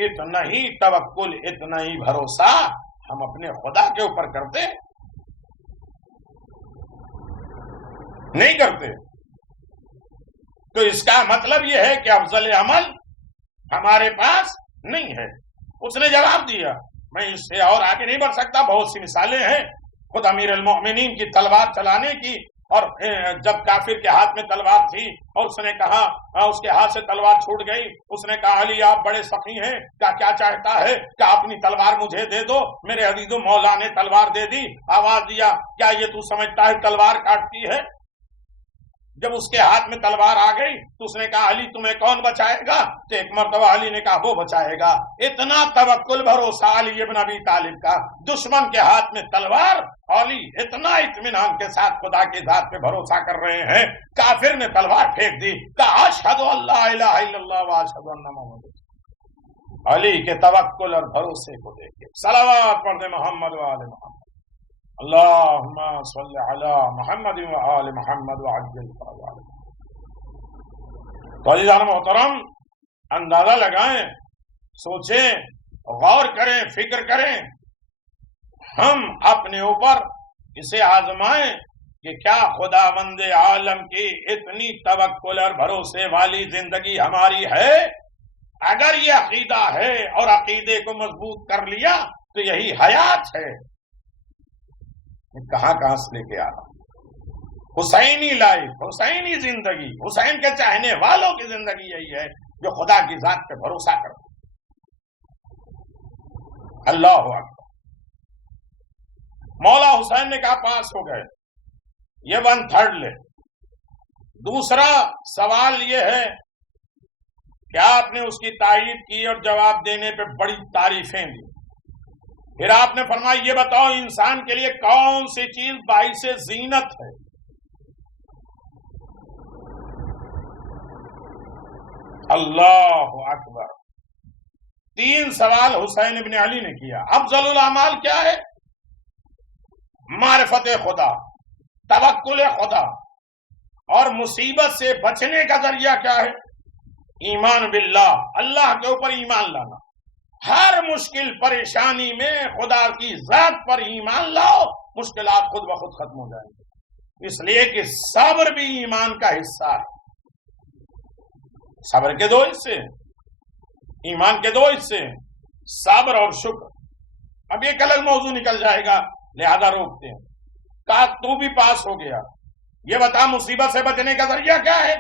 اتنا ہی توکل، اتنا ہی بھروسہ ہم اپنے خدا کے اوپر کرتے نہیں کرتے؟ تو اس کا مطلب یہ ہے کہ افضل عمل ہمارے پاس نہیں ہے. اس نے جواب دیا. میں اس سے اور آگے نہیں بڑھ سکتا، بہت سی مثالیں ہیں. خود امیر المؤمنین کی تلوار چلانے کی، اور جب کافر کے ہاتھ میں تلوار تھی اور اس نے کہا، اس کے ہاتھ سے تلوار چھوٹ گئی، اس نے کہا علی آپ بڑے سخی ہیں، کیا چاہتا ہے کہ اپنی تلوار مجھے دے دو. میرے عزیزو مولا نے تلوار دے دی، آواز دیا کیا یہ تو سمجھتا ہے تلوار کاٹتی ہے؟ جب اس کے ہاتھ میں تلوار آ گئی تو اس نے کہا علی تمہیں کون بچائے گا؟ تو ایک مرتبہ علی نے کہا وہ بچائے گا. اتنا توکل بھروسہ علی ابن ابی طالب کا. دشمن کے ہاتھ میں تلوار، علی اتنا اطمینان کے ساتھ خدا کی ذات پہ بھروسہ کر رہے ہیں. کافر نے تلوار پھینک دی، کہا اشہد ان لا الہ الا اللہ واشہد ان محمد. علی کے توکل اور بھروسے کو دیکھیں. صلوات پڑھ دے محمد و آل محمد. اللہم صلی علی محمد و آل محمد وعجل فرجہ. تو عزیزان محترم، اندازہ لگائیں، سوچیں، غور کریں، فکر کریں، ہم اپنے اوپر اسے آزمائیں کہ کیا خداوند عالم کی اتنی توکل اور بھروسے والی زندگی ہماری ہے؟ اگر یہ عقیدہ ہے اور عقیدے کو مضبوط کر لیا تو یہی حیات ہے۔ کہاں کہاں سے لے کے آ رہا، حسینی لائف، حسینی زندگی، حسین کے چاہنے والوں کی زندگی یہی ہے جو خدا کی ذات پہ بھروسہ کرتے۔ اللہ اکبر۔ مولا حسین نے کہا پاس ہو گئے، یہ 1/3 لے۔ دوسرا سوال یہ ہے کہ آپ نے اس کی تائید کی اور جواب دینے پہ بڑی تعریفیں دی۔ پھر آپ نے فرمایا یہ بتاؤ انسان کے لیے کون سی چیز باعث زینت ہے؟ اللہ اکبر۔ 3 سوال حسین ابن علی نے کیا۔ افضل الاعمال کیا ہے؟ معرفت خدا، توکل خدا، اور مصیبت سے بچنے کا ذریعہ کیا ہے؟ ایمان باللہ، اللہ کے اوپر ایمان لانا۔ ہر مشکل پریشانی میں خدا کی ذات پر ایمان لاؤ، مشکلات خود بخود ختم ہو جائیں گے۔ اس لیے کہ صبر بھی ایمان کا حصہ ہے۔ صبر کے 2 حصے ہیں، ایمان کے 2 حصے ہیں، صبر اور شکر۔ اب ایک الگ موضوع نکل جائے گا، لہذا روکتے ہیں۔ کہا تو بھی پاس ہو گیا، یہ بتا مصیبت سے بچنے کا ذریعہ کیا ہے؟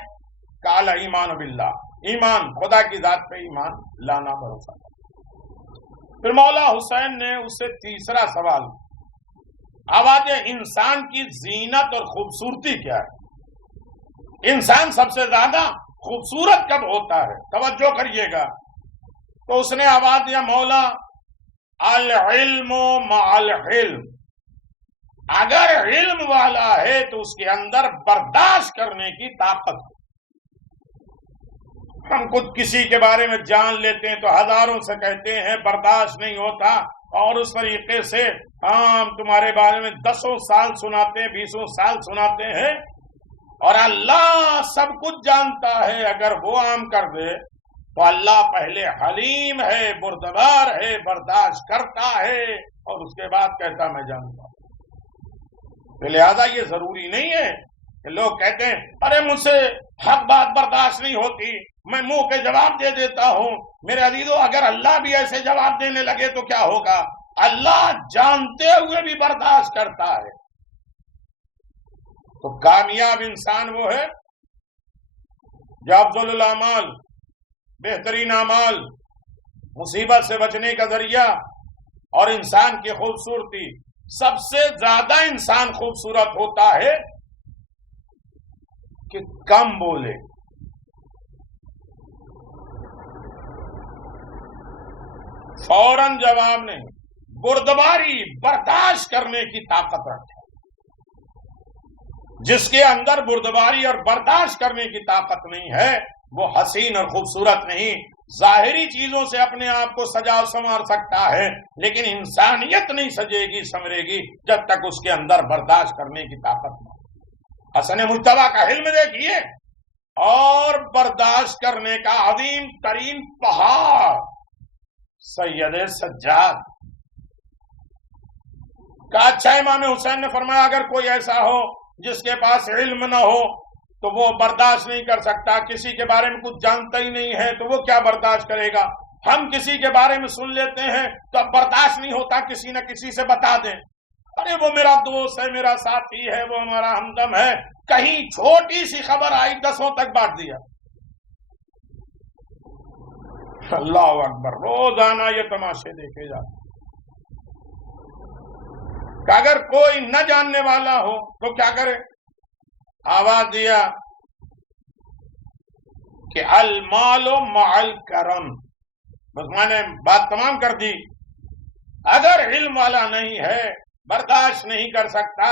قال ایمان باللہ، ایمان خدا کی ذات پہ ایمان لانا، بھروسہ۔ پھر مولا حسین نے اس سے تیسرا سوال، آواز انسان کی زینت اور خوبصورتی کیا ہے؟ انسان سب سے زیادہ خوبصورت کب ہوتا ہے؟ توجہ کریے گا۔ تو اس نے آواز دیا مولا العلم مع الحلم، اگر علم والا ہے تو اس کے اندر برداشت کرنے کی طاقت۔ ہم خود کسی کے بارے میں جان لیتے ہیں تو ہزاروں سے کہتے ہیں برداشت نہیں ہوتا، اور اس طریقے سے ہم تمہارے بارے میں 10 سال سناتے ہیں، 20 سال سناتے ہیں، اور اللہ سب کچھ جانتا ہے۔ اگر وہ عام کر دے تو اللہ پہلے حلیم ہے، بردبار ہے، برداشت کرتا ہے، اور اس کے بعد کہتا میں جانتا ہوں۔ تو لہذا یہ ضروری نہیں ہے کہ لوگ کہتے ہیں ارے مجھ سے حق بات برداشت نہیں ہوتی، میں منہ پہ جواب دے دیتا ہوں۔ میرے عزیزو، اگر اللہ بھی ایسے جواب دینے لگے تو کیا ہوگا؟ اللہ جانتے ہوئے بھی برداشت کرتا ہے۔ تو کامیاب انسان وہ ہے جو افضل الاعمال، بہترین اعمال، مصیبت سے بچنے کا ذریعہ اور انسان کی خوبصورتی۔ سب سے زیادہ انسان خوبصورت ہوتا ہے کہ کم بولے، فوراً جواب نہیں، بردباری، برداشت کرنے کی طاقت رکھے۔ جس کے اندر بردباری اور برداشت کرنے کی طاقت نہیں ہے وہ حسین اور خوبصورت نہیں۔ ظاہری چیزوں سے اپنے آپ کو سجا سنوار سکتا ہے، لیکن انسانیت نہیں سجے گی سنورے گی جب تک اس کے اندر برداشت کرنے کی طاقت نہ ہو۔ حسن مجتبیٰ کا علم دیکھیے اور برداشت کرنے کا عظیم ترین پہاڑ سید سجاد کا۔ اچھا امام حسین نے فرمایا اگر کوئی ایسا ہو جس کے پاس علم نہ ہو تو وہ برداشت نہیں کر سکتا، کسی کے بارے میں کچھ جانتا ہی نہیں ہے تو وہ کیا برداشت کرے گا؟ ہم کسی کے بارے میں سن لیتے ہیں تو اب برداشت نہیں ہوتا کسی نہ کسی سے بتا دیں، ارے وہ میرا دوست ہے، میرا ساتھی ہے، وہ ہمارا ہمدم ہے، کہیں چھوٹی سی خبر آئی 10 تک بانٹ دیا۔ اللہ اکبر، روزانہ یہ تماشے دیکھے جاتے۔ کہ اگر کوئی نہ جاننے والا ہو تو کیا کرے؟ آواز دیا کہ المال مع الکرم، بس میں نے بات تمام کر دی۔ اگر علم والا نہیں ہے، برداشت نہیں کر سکتا،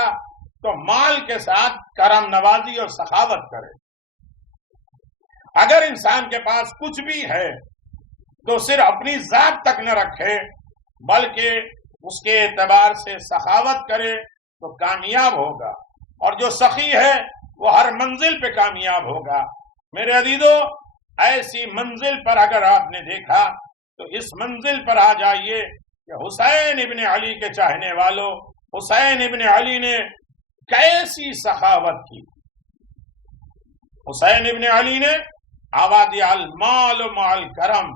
تو مال کے ساتھ کرم نوازی اور سخاوت کرے۔ اگر انسان کے پاس کچھ بھی ہے تو صرف اپنی ذات تک نہ رکھے بلکہ اس کے اعتبار سے سخاوت کرے تو کامیاب ہوگا، اور جو سخی ہے وہ ہر منزل پہ کامیاب ہوگا۔ میرے عزیزو، ایسی منزل پر اگر آپ نے دیکھا تو اس منزل پر آ جائیے کہ حسین ابن علی کے چاہنے والوں، حسین ابن علی نے کیسی سخاوت کی۔ حسین ابن علی نے آوادی المال مع الکرم،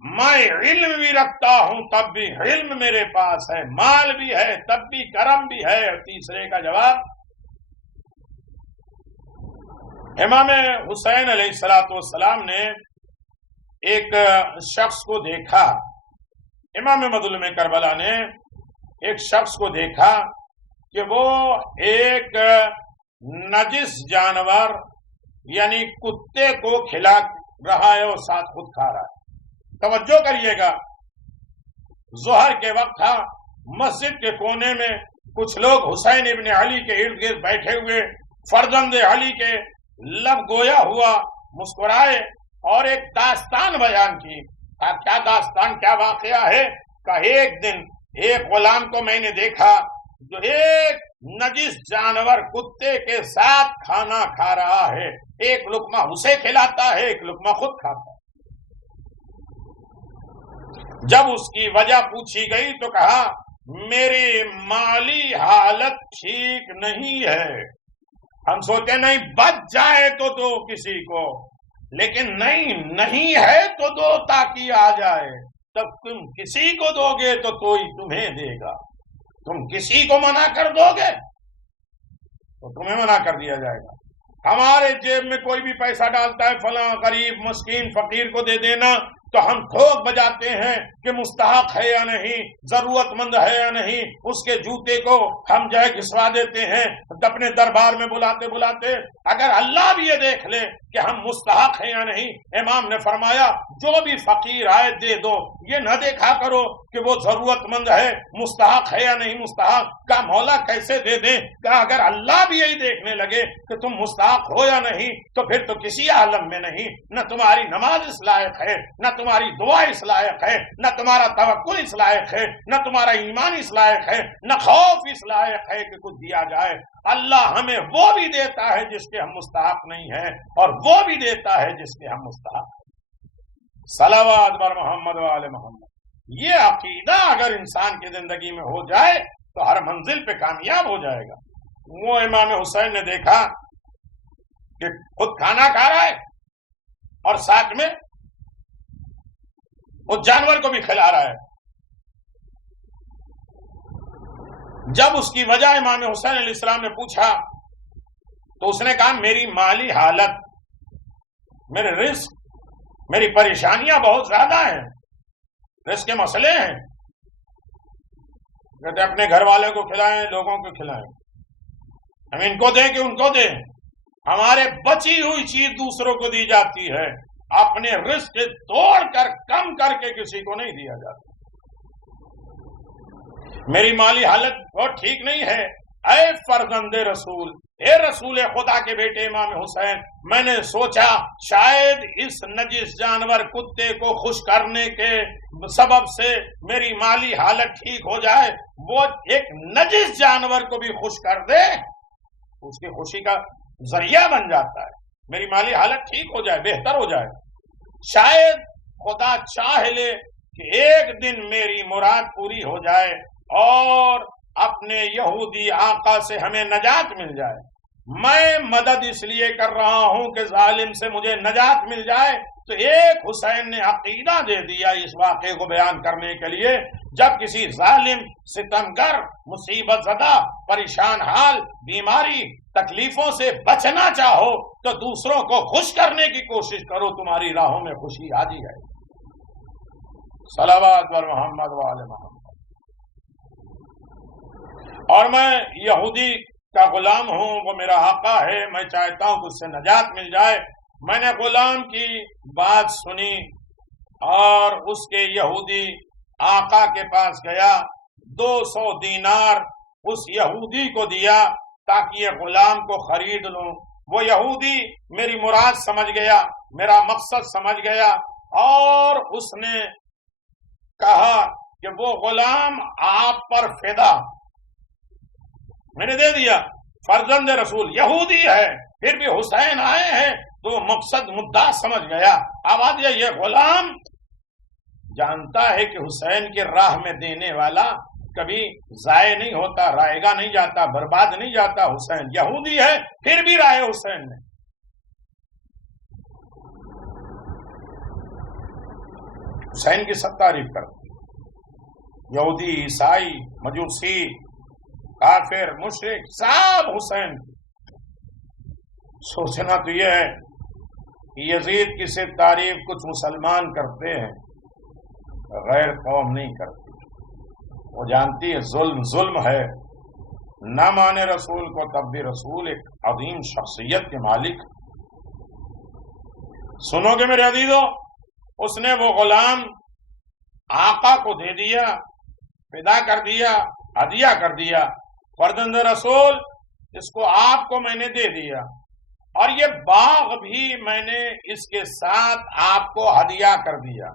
میں علم بھی رکھتا ہوں تب بھی علم میرے پاس ہے، مال بھی ہے تب بھی کرم بھی ہے۔ اور تیسرے کا جواب، امام حسین علیہ السلام نے ایک شخص کو دیکھا، امام مظلوم کربلا نے ایک شخص کو دیکھا کہ وہ ایک نجس جانور یعنی کتے کو کھلا رہا ہے اور ساتھ خود کھا رہا ہے۔ توجہ کریے گا، ظہر کے وقت تھا، مسجد کے کونے میں کچھ لوگ حسین ابن علی کے ارد گرد بیٹھے ہوئے، فرزند علی کے لب گویا ہوا مسکرائے اور ایک داستان بیان کی۔ کیا داستان، کیا واقعہ ہے؟ کہ ایک دن ایک غلام کو میں نے دیکھا جو ایک نجس جانور کتے کے ساتھ کھانا کھا رہا ہے، ایک لقمہ اسے کھلاتا ہے، ایک لقمہ خود کھاتا ہے۔ جب اس کی وجہ پوچھی گئی تو کہا میری مالی حالت ٹھیک نہیں ہے۔ ہم سوچتے نہیں بچ جائے تو دو کسی کو، لیکن نہیں ہے تو دو تاکہ آ جائے۔ تب تم کسی کو دو گے تو کوئی تمہیں دے گا، تم کسی کو منع کر دو گے تو تمہیں منع کر دیا جائے گا۔ ہمارے جیب میں کوئی بھی پیسہ ڈالتا ہے، فلاں غریب مسکین فقیر کو دے دینا، تو ہم ٹھوک بجاتے ہیں کہ مستحق ہے یا نہیں، ضرورت مند ہے یا نہیں، اس کے جوتے کو ہم جو ہے گھسوا دیتے ہیں اپنے دربار میں بلاتے بلاتے۔ اگر اللہ بھی یہ دیکھ لے کہ ہم مستحق ہیں یا نہیں، امام نے فرمایا جو بھی فقیر آئے دے دو، یہ نہ دیکھا کرو کہ وہ ضرورت مند ہے، مستحق ہے یا نہیں مستحق، کا مولا کیسے دے دیں۔ کہ اگر اللہ بھی یہی دیکھنے لگے کہ تم مستحق ہو یا نہیں تو پھر تو کسی عالم میں نہیں، نہ تمہاری نماز اس لائق ہے، نہ تمہاری دعا اس لائق ہے، نہ تمہارا توکل اس لائق ہے، نہ تمہارا ایمان اس لائق ہے، نہ خوف اس لائق ہے کہ کچھ دیا جائے۔ اللہ ہمیں وہ بھی دیتا ہے جس کے ہم مستحق نہیں ہیں، اور وہ بھی دیتا ہے جس کے ہم مستحق ہیں۔ صلوات بر محمد و آل محمد۔ یہ عقیدہ اگر انسان کی زندگی میں ہو جائے تو ہر منزل پہ کامیاب ہو جائے گا۔ وہ امام حسین نے دیکھا کہ خود کھانا کھا رہا ہے اور ساتھ میں اس جانور کو بھی کھلا رہا ہے۔ جب اس کی وجہ امام حسین علیہ السلام نے پوچھا تو اس نے کہا میری مالی حالت، میرے رزق، میری پریشانیاں بہت زیادہ ہیں، رزق کے مسئلے ہیں۔ کہتے اپنے گھر والوں کو کھلائیں، لوگوں کو کھلائیں، ہم ان کو دیں کہ ان کو دیں، ہمارے بچی ہوئی چیز دوسروں کو دی جاتی ہے، اپنے رزق توڑ کر کم کر کے کسی کو نہیں دیا جاتا۔ میری مالی حالت بہت ٹھیک نہیں ہے، اے فرزند رسول، اے رسول خدا کے بیٹے امام حسین، میں نے سوچا شاید اس نجس جانور کتے کو خوش کرنے کے سبب سے میری مالی حالت ٹھیک ہو جائے۔ وہ ایک نجس جانور کو بھی خوش کر دے، اس کی خوشی کا ذریعہ بن جاتا ہے، میری مالی حالت ٹھیک ہو جائے، بہتر ہو جائے۔ شاید خدا چاہ لے کہ ایک دن میری مراد پوری ہو جائے اور اپنے یہودی آقا سے ہمیں نجات مل جائے۔ میں مدد اس لیے کر رہا ہوں کہ ظالم سے مجھے نجات مل جائے۔ تو ایک حسین نے عقیدہ دے دیا اس واقعے کو بیان کرنے کے لیے، جب کسی ظالم، ستمگر، مصیبت زدہ، پریشان حال، بیماری، تکلیفوں سے بچنا چاہو تو دوسروں کو خوش کرنے کی کوشش کرو، تمہاری راہوں میں خوشی آ جائے گی۔ صلوات بر محمد و آل محمد۔ اور میں یہودی کا غلام ہوں، وہ میرا آقا ہے، میں چاہتا ہوں کہ اس سے نجات مل جائے۔ میں نے غلام کی بات سنی اور اس کے یہودی آقا کے پاس گیا، 200 دینار اس یہودی کو دیا تاکہ یہ غلام کو خرید لوں۔ وہ یہودی میری مراد سمجھ گیا، میرا مقصد سمجھ گیا، اور اس نے کہا کہ وہ غلام آپ پر فدا، میں نے دے دیا۔ فرزند رسول یہودی ہے، پھر بھی حسین آئے ہیں تو مقصد مدعا سمجھ گیا. آواز یہ غلام جانتا ہے کہ حسین کی راہ میں دینے والا کبھی ضائع نہیں ہوتا، رائے گا نہیں جاتا، برباد نہیں جاتا. حسین یہودی ہے پھر بھی رائے حسین نے. حسین کی سب تعریف کرتے، یہودی، عیسائی، مجوسی، کافر، مشرک، سب حسین. سوچنا تو یہ ہے کہ یزید کی سے تعریف کچھ مسلمان کرتے ہیں، غیر قوم نہیں کرتی. وہ جانتی ہے ظلم ظلم ہے. نہ مانے رسول کو تب بھی رسول ایک عظیم شخصیت کے مالک. سنو گے میرے عزیزو، اس نے وہ غلام آقا کو دے دیا، فدا کر دیا، ہدیہ کر دیا. فرزند رسول اس کو آپ کو میں نے دے دیا، اور یہ باغ بھی میں نے اس کے ساتھ آپ کو ہدیہ کر دیا.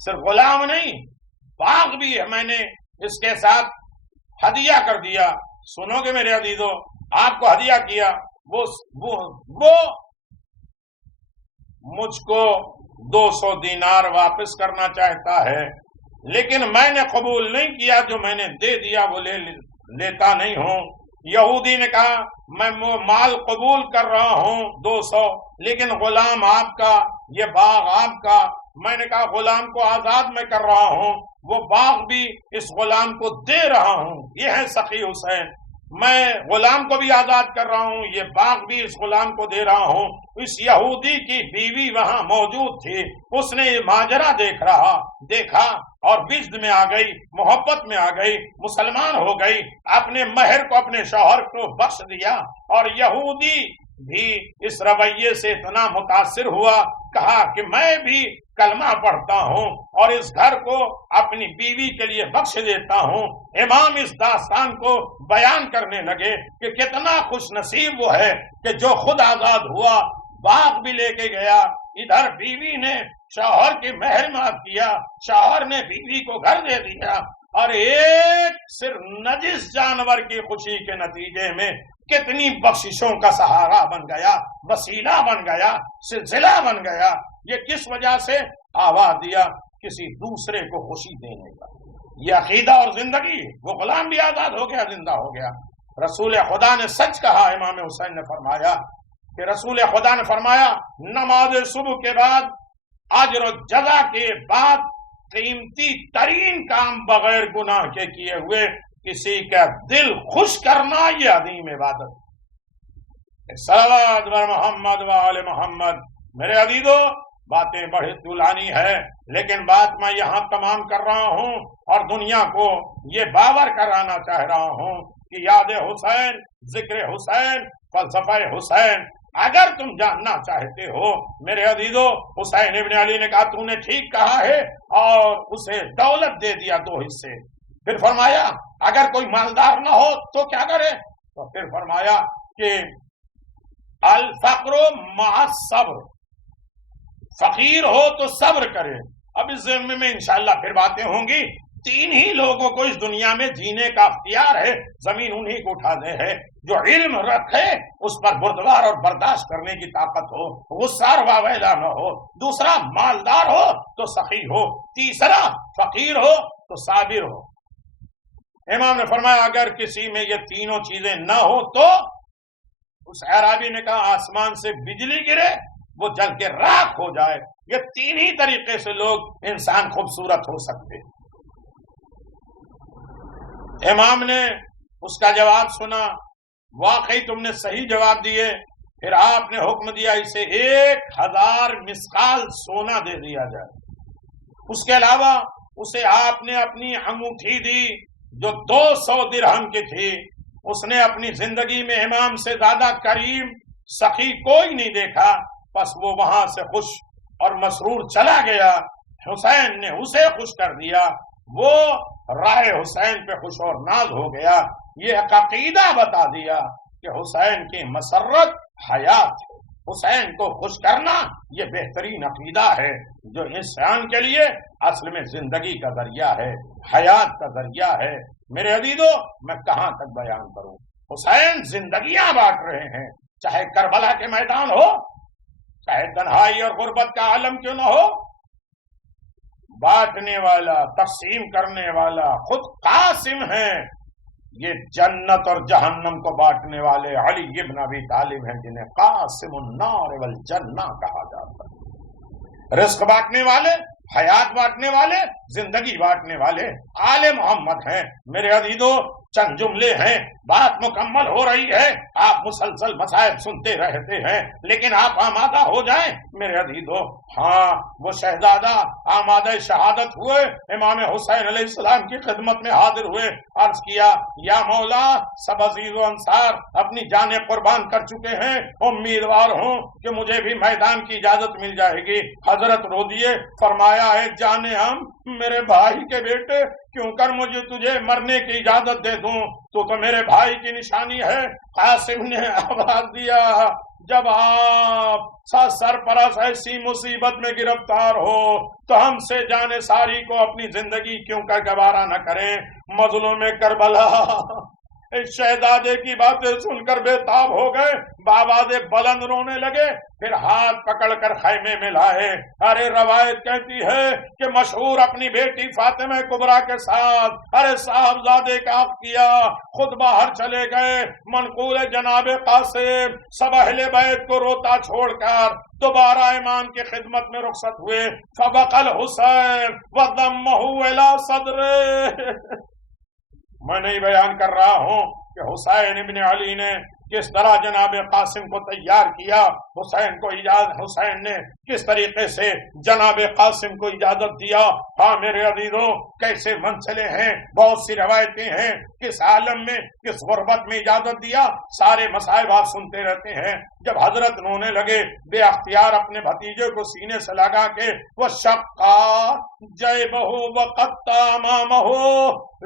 صرف غلام نہیں، باغ بھی میں نے اس کے ساتھ ہدیہ کر دیا. سنو گے میرے عزیزو، آپ کو ہدیہ کیا. وہ مجھ کو 200 دینار واپس کرنا چاہتا ہے، لیکن میں نے قبول نہیں کیا. جو میں نے دے دیا وہ لیتا نہیں ہوں. یہودی نے کہا میں مال قبول کر رہا ہوں 200، لیکن غلام آپ کا، یہ باغ آپ کا. میں نے کہا غلام کو آزاد میں کر رہا ہوں، وہ باغ بھی اس غلام کو دے رہا ہوں. یہ ہے سخی حسین. میں غلام کو بھی آزاد کر رہا ہوں، یہ باغ بھی اس غلام کو دے رہا ہوں. اس یہودی کی بیوی وہاں موجود تھی، اس نے یہ ماجرا دیکھا اور بجد میں آ گئی، محبت میں آ گئی، مسلمان ہو گئی، اپنے مہر کو اپنے شوہر کو بخش دیا. اور یہودی بھی اس رویے سے اتنا متاثر ہوا، کہا کہ میں بھی کلمہ پڑھتا ہوں اور اس گھر کو اپنی بیوی کے لیے بخش دیتا ہوں. امام اس داستان کو بیان کرنے لگے کہ کتنا خوش نصیب وہ ہے کہ جو خود آزاد ہوا، باغ بھی لے کے گیا، ادھر بیوی نے شوہر کی مہر معاف کیا، شوہر نے بیوی کو گھر دے دیا، اور ایک صرف نجس جانور کی خوشی کے نتیجے میں کتنی بخششوں کا سہارا بن گیا، وسیلہ بن گیا، سلسلہ بن گیا. یہ کس وجہ سے؟ آواز دیا کسی دوسرے کو خوشی دینے کا. یہ عقیدہ اور زندگی. وہ غلام بھی آزاد ہو گیا، زندہ ہو گیا. رسول خدا نے سچ کہا. امام حسین نے فرمایا کہ رسول خدا نے فرمایا نماز صبح کے بعد، اجر و جزا کے بعد، قیمتی ترین کام بغیر گناہ کے کیے ہوئے کسی کا دل خوش کرنا، یہ عظیم عبادت. صلوات بر محمد و آل محمد. میرے عزیزو، باتیں بڑی طولانی ہے، لیکن بات میں یہاں تمام کر رہا ہوں اور دنیا کو یہ باور کرانا چاہ رہا ہوں کہ یاد حسین، ذکر حسین، فلسفہ حسین. اگر تم جاننا چاہتے ہو میرے عزیزو، حسین ابن علی نے کہا تو نے ٹھیک کہا ہے، اور اسے دولت دے دیا 2 حصے. پھر فرمایا اگر کوئی مالدار نہ ہو تو کیا کرے؟ تو پھر فرمایا کہ الفقر مع الصبر، فقیر ہو تو صبر کرے. اب اس ضمن میں انشاءاللہ پھر باتیں ہوں گی. 3 ہی لوگوں کو اس دنیا میں جینے کا اختیار ہے، زمین انہی کو اٹھانے ہے. جو علم رکھے، اس پر بردبار اور برداشت کرنے کی طاقت ہو، غصہ اور واویلا نہ ہو. دوسرا مالدار ہو تو سخی ہو. تیسرا فقیر ہو تو صابر ہو. امام نے فرمایا اگر کسی میں یہ تینوں چیزیں نہ ہو تو اس اعرابی نے کہا آسمان سے بجلی گرے وہ جل کے راکھ ہو جائے. یہ 3 ہی طریقے سے لوگ انسان خوبصورت ہو سکتے. امام نے اس کا جواب سنا، واقعی تم نے صحیح جواب دیے. پھر آپ نے حکم دیا اسے 1000 مسقال سونا دے دیا جائے. اس کے علاوہ اسے آپ نے اپنی انگوٹھی دی جو 200 درہم کی تھی. اس نے اپنی زندگی میں امام سے زیادہ کریم سخی کوئی نہیں دیکھا. بس وہ وہاں سے خوش اور مسرور چلا گیا. حسین نے اسے خوش کر دیا، وہ رائے حسین پہ خوش اور ناز ہو گیا. یہ ایک عقیدہ بتا دیا کہ حسین کی مسرت حیات ہے. حسین کو خوش کرنا یہ بہترین عقیدہ ہے جو انسان کے لیے اصل میں زندگی کا ذریعہ ہے، حیات کا ذریعہ ہے. میرے عزیزو، میں کہاں تک بیان کروں. حسین زندگیاں بانٹ رہے ہیں، چاہے کربلا کے میدان ہو، چاہے تنہائی اور غربت کا عالم کیوں نہ ہو، بانٹنے والا، تقسیم کرنے والا خود قاسم ہے۔ یہ جنت اور جہنم کو بانٹنے والے علی ابن ابی طالب ہیں، جنہیں قاسم النار والجنہ کہا جاتا ہے۔ رزق بانٹنے والے، حیات بانٹنے والے، زندگی بانٹنے والے آل محمد ہیں۔ میرے عزیزو، چند جملے ہیں، بات مکمل ہو رہی ہے، آپ مسلسل مسائل سنتے رہتے ہیں، لیکن آپ آمادہ ہو جائیں میرے عزیزو۔ ہاں، وہ شہزادہ آمادہ شہادت ہوئے، امام حسین علیہ السلام کی خدمت میں حاضر ہوئے، عرض کیا یا مولا، سب عزیز و انصار اپنی جانیں قربان کر چکے ہیں، امیدوار ہوں کہ مجھے بھی میدان کی اجازت مل جائے گی۔ حضرت رو دیے، فرمایا ہے جانے ہم میرے بھائی کے بیٹے، کیوں کر مجھے تجھے مرنے کی اجازت دے دوں، تو میرے بھائی کی نشانی ہے۔ قاسم نے آواز دیا، جب آپ سرپرست ایسی مصیبت میں گرفتار ہو تو ہم سے جانے ساری کو اپنی زندگی کیوں کر گوارا نہ کریں۔ مظلوم کربلا اس شہزادے کی باتیں سن کر بے تاب ہو گئے، بآواز بلند رونے لگے، پھر ہاتھ پکڑ کر خیمے میں لائے۔ ارے روایت کہتی ہے کہ مشہور اپنی بیٹی فاطمہ کبریٰ کے ساتھ صاحبزادے کا عقد کیا، خود باہر چلے گئے۔ منقول جناب قاسم سب اہل بیت کو روتا چھوڑ کر دوبارہ امام کی خدمت میں رخصت ہوئے۔ فبقى الحسین وضمه الى صدره۔ میں نہیں بیان کر رہا ہوں کہ حسین ابن علی نے کس طرح جناب قاسم کو تیار کیا، حسین نے کس طریقے سے جناب قاسم کو اجازت دیا۔ ہاں میرے عزیزوں، کیسے منزلیں ہیں، بہت سی روایتیں ہیں، کس عالم میں، کس غربت میں اجازت دیا، سارے مسائل آپ سنتے رہتے ہیں۔ جب حضرت رونے لگے، بے اختیار اپنے بھتیجے کو سینے سے لگا کے وہ شقا جیبہ وقطع امامہ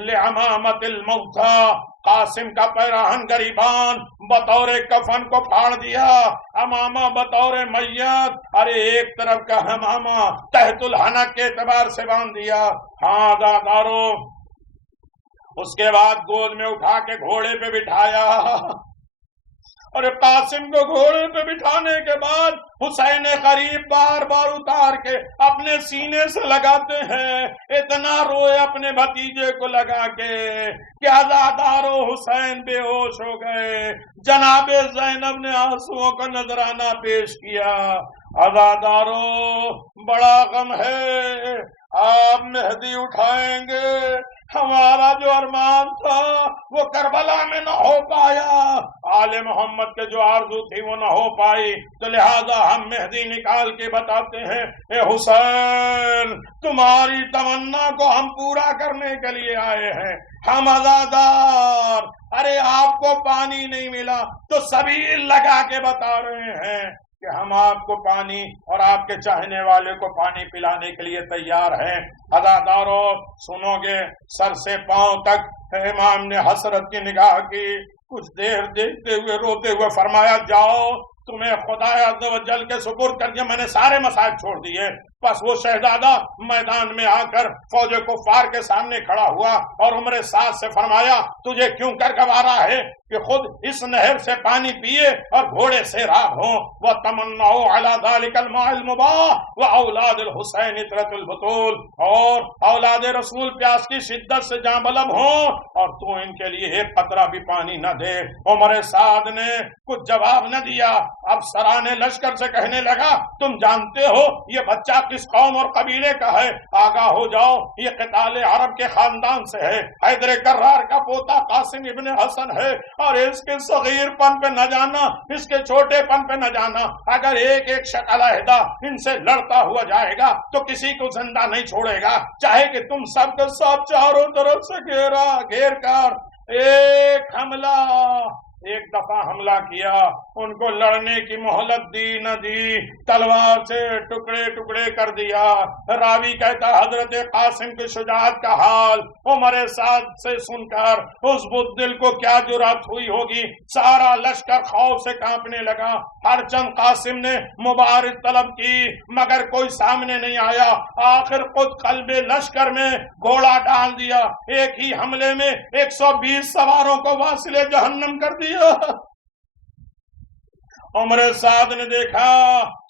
لعمامۃ الموتى، قاسم کا پیراہن گریبان بطور کفن کو پھاڑ دیا، امامہ بطور میت، ارے ایک طرف کا امامہ تحت الحنک کے اعتبار سے باندھ دیا۔ ہاں دادارو، اس کے بعد گود میں اٹھا کے گھوڑے پہ بٹھایا، اور قاسم کو گھوڑے پہ بٹھانے کے بعد حسین قریب بار بار اتار کے اپنے سینے سے لگاتے ہیں، اتنا روئے اپنے بھتیجے کو لگا کے کہ عزادارو حسین بے ہوش ہو گئے۔ جناب زینب نے آنسوؤں کا نذرانہ پیش کیا، عزادارو بڑا غم ہے، آپ مہدی اٹھائیں گے، ہمارا جو ارمان تھا وہ کربلا میں نہ ہو پایا، آل محمد کے جو آرزو تھی وہ نہ ہو پائی، تو لہذا ہم مہدی نکال کے بتاتے ہیں، اے حسین تمہاری تمنا کو ہم پورا کرنے کے لیے آئے ہیں، ہم عزادار، ارے آپ کو پانی نہیں ملا تو سبیل لگا کے بتا رہے ہیں کہ ہم آپ کو پانی اور آپ کے چاہنے والے کو پانی پلانے کے لیے تیار ہیں۔ عزادارو سنو گے، سر سے پاؤں تک امام نے حسرت کی نگاہ کی، کچھ دیر دیکھتے ہوئے روتے ہوئے فرمایا، جاؤ تمہیں خدا عز و جل کے سپرد کر کے میں نے سارے مسائل چھوڑ دیے۔ بس وہ شہزادہ میدان میں آ کر فوج کفار کے سامنے کھڑا ہوا اور عمر سعد سے فرمایا، تجھے کیوں کر گوارا ہے کہ خود اس نہر سے پانی پیے اور گھوڑے سے راہ ہوں، وَتَمَنَّعُوا عَلَى ذَلِكَ الْمَاءِ الْمُبَاحِ وَأَوْلَادِ الْحُسَيْنِ اطْرَةُ الْبُطُولِ، اور اولاد رسول پیاس کی شدت سے جاں بلب ہوں اور تو ان کے لیے ایک قطرہ بھی پانی نہ دے۔ عمر سعد نے کچھ جواب نہ دیا، اب سرانے لشکر سے کہنے لگا، تم جانتے ہو یہ بچہ کس قوم اور قبیلے کا ہے، آگاہ ہو جاؤ، یہ قتال عرب کے خاندان سے ہے، حیدر کرار کا پوتا قاسم ابن حسن ہے، اور اس کے صغیر پن پہ نہ جانا، اس کے چھوٹے پن پہ نہ جانا، اگر ایک ایک شخص علیحدہ ان سے لڑتا ہوا جائے گا تو کسی کو زندہ نہیں چھوڑے گا، چاہے کہ تم سب کے سب چاروں طرف سے گھیر کر ایک حملہ، ایک دفعہ حملہ کیا، ان کو لڑنے کی مہلت دی نہ دی، تلوار سے ٹکڑے ٹکڑے کر دیا۔ راوی کہتا حضرت قاسم کی شجاعت کا حال عمر سعد سے سن کر اس بزدل کو کیا جرأت ہوئی ہوگی، سارا لشکر خوف سے کانپنے لگا، ہر چند قاسم نے مبارز طلب کی مگر کوئی سامنے نہیں آیا، آخر خود قلب لشکر میں گھوڑا ڈال دیا، ایک ہی حملے میں 120 سواروں کو واصل جہنم کر دیا۔ عمر سعد نے دیکھا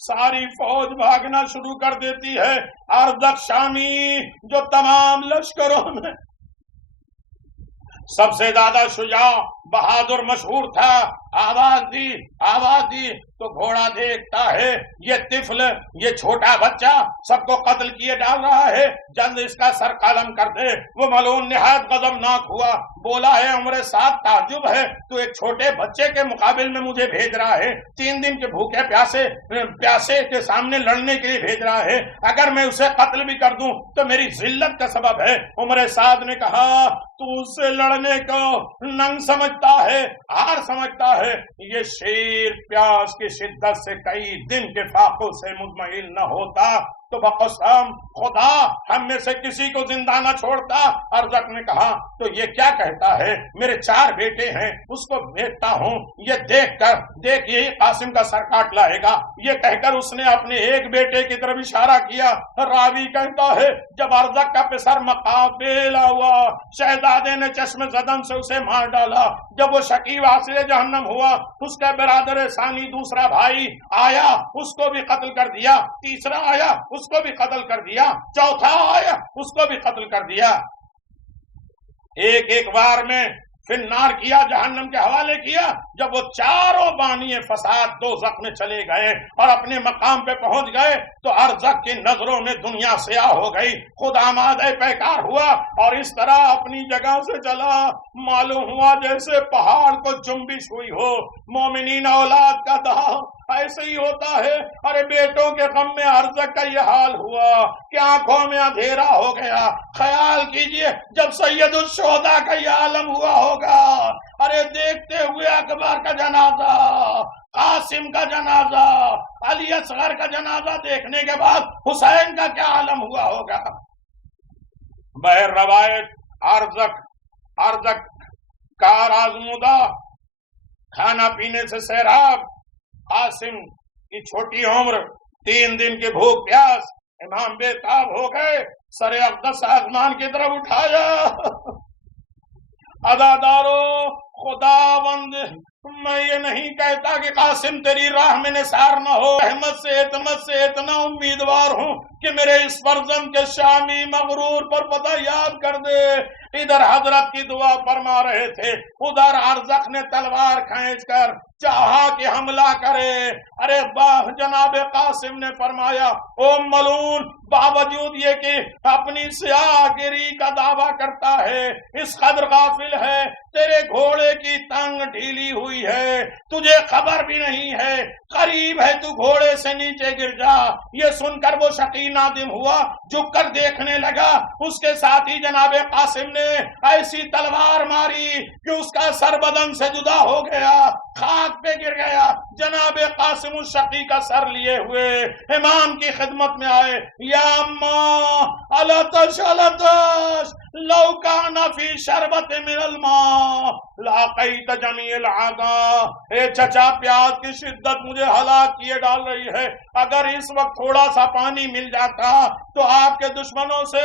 ساری فوج بھاگنا شروع کر دیتی ہے. ارزق شامی جو تمام لشکروں میں سب سے زیادہ شجاع بہادر مشہور تھا، آواز دی تو گھوڑا دیکھتا ہے یہ طفل، یہ چھوٹا بچہ سب کو قتل کیے ڈال رہا ہے، جلد اس کا سر قلم کر دے. وہ ملعون نہایت غضبناک ہوا، بولا ہے عمر سعد تعجب ہے تو ایک چھوٹے بچے کے مقابل میں مجھے بھیج رہا ہے، 3 دن کے بھوکے پیاسے کے سامنے لڑنے کے لیے بھیج رہا ہے، اگر میں اسے قتل بھی کر دوں تو میری ذلت کا سبب ہے. عمر سعد نے کہا تو اس سے لڑنے کو ننگ سمجھتا ہے، ہار سمجھتا ہے، یہ شیر پیاس کی شدت سے کئی دن کے فاقوں سے مطمئن نہ ہوتا تو بقسم خدا ہم میں سے کسی کو زندہ نہ چھوڑتا. ارزق نے کہا تو یہ کیا کہتا ہے، میرے 4 بیٹے ہیں، اس کو بھیجتا ہوں، یہ دیکھ یہی قاسم کا سر کاٹ لائے گا. یہ کہہ کر اس نے اپنے ایک بیٹے کی طرف اشارہ کیا. راوی کہتا ہے جب ارزق کا پسر مقابلہ ہوا شہزادے نے چشم زدن سے اسے مار ڈالا. جب وہ شقی واصل جہنم ہوا اس کا برادر ثانی دوسرا بھائی آیا، اس کو بھی قتل کر دیا. تیسرا آیا، اس کو بھی قتل کر دیا. چوتھا آیا، اس کو بھی قتل کر دیا. ایک بار میں پھر نار کیا، جہنم کے حوالے کیا. جب وہ چاروں بانی فساد دوزخ میں چلے گئے اور اپنے مقام پہ پہنچ گئے تو ارزق کی نظروں میں دنیا سیاہ ہو گئی، خود آماد پیکار ہوا اور اس طرح اپنی جگہ سے چلا. معلوم ہوا جیسے پہاڑ کو جنبش ہوئی ہو. مومنین اولاد کا دہا ایسے ہی ہوتا ہے. ارے بیٹوں کے غم میں ارزق کا یہ حال ہوا کہ آنکھوں میں اندھیرا ہو گیا. خیال کیجئے جب سید الشہداء کا یہ عالم ہوا ہوگا، ارے دیکھتے ہوئے اکبر کا جنازہ، قاسم کا جنازہ، علی اصغر کا جنازہ دیکھنے کے بعد حسین کا کیا عالم ہوا ہوگا. بہر روایت ارزق کار آزمودہ، کھانا پینے سے سیراب، قاسم کی چھوٹی عمر، 3 دن کی بھوک پیاس. امام بے تاب ہو گئے، سر اقدس آسمان کی طرف اٹھایا. عزادارو خداوند میں یہ نہیں کہتا کہ قاسم تیری راہ میں نثار نہ ہو، احمد سے اعتماد سے اتنا امیدوار ہوں کہ میرے اس فرزند کے شامی مغرور پر پتہ یاد کر دے. ادھر حضرت کی دعا فرما رہے تھے، ادھر ارزق نے تلوار کھینچ کر چاہا کہ حملہ کرے. ارے واہ، جناب قاسم نے فرمایا او ملعون، باوجود یہ کہ اپنی سیاہ گری کا دعویٰ کرتا ہے، اس قدر غافل ہے، تیرے گھوڑے کی ٹانگ ڈھیلی ہوئی ہے، تجھے خبر بھی نہیں ہے، قریب ہے تو گھوڑے سے نیچے گر جا. یہ سن کر وہ شقی نادم ہوا، جھک کر دیکھنے لگا. اس کے ساتھ ہی جناب قاسم نے ایسی تلوار ماری کہ اس کا سر بدن سے جدا ہو گیا، خاک پہ گر گیا. جناب قاسم اس شقی کا سر لیے ہوئے امام کی خدمت میں آئے. یا اماں الاتش لو کان فی شربت من الماء لاقیت جمیع العدا. اے چچا، پیاس کی شدت مجھے ہلاک کیے ڈال رہی ہے، اگر اس وقت تھوڑا سا پانی مل جاتا تو آپ کے دشمنوں سے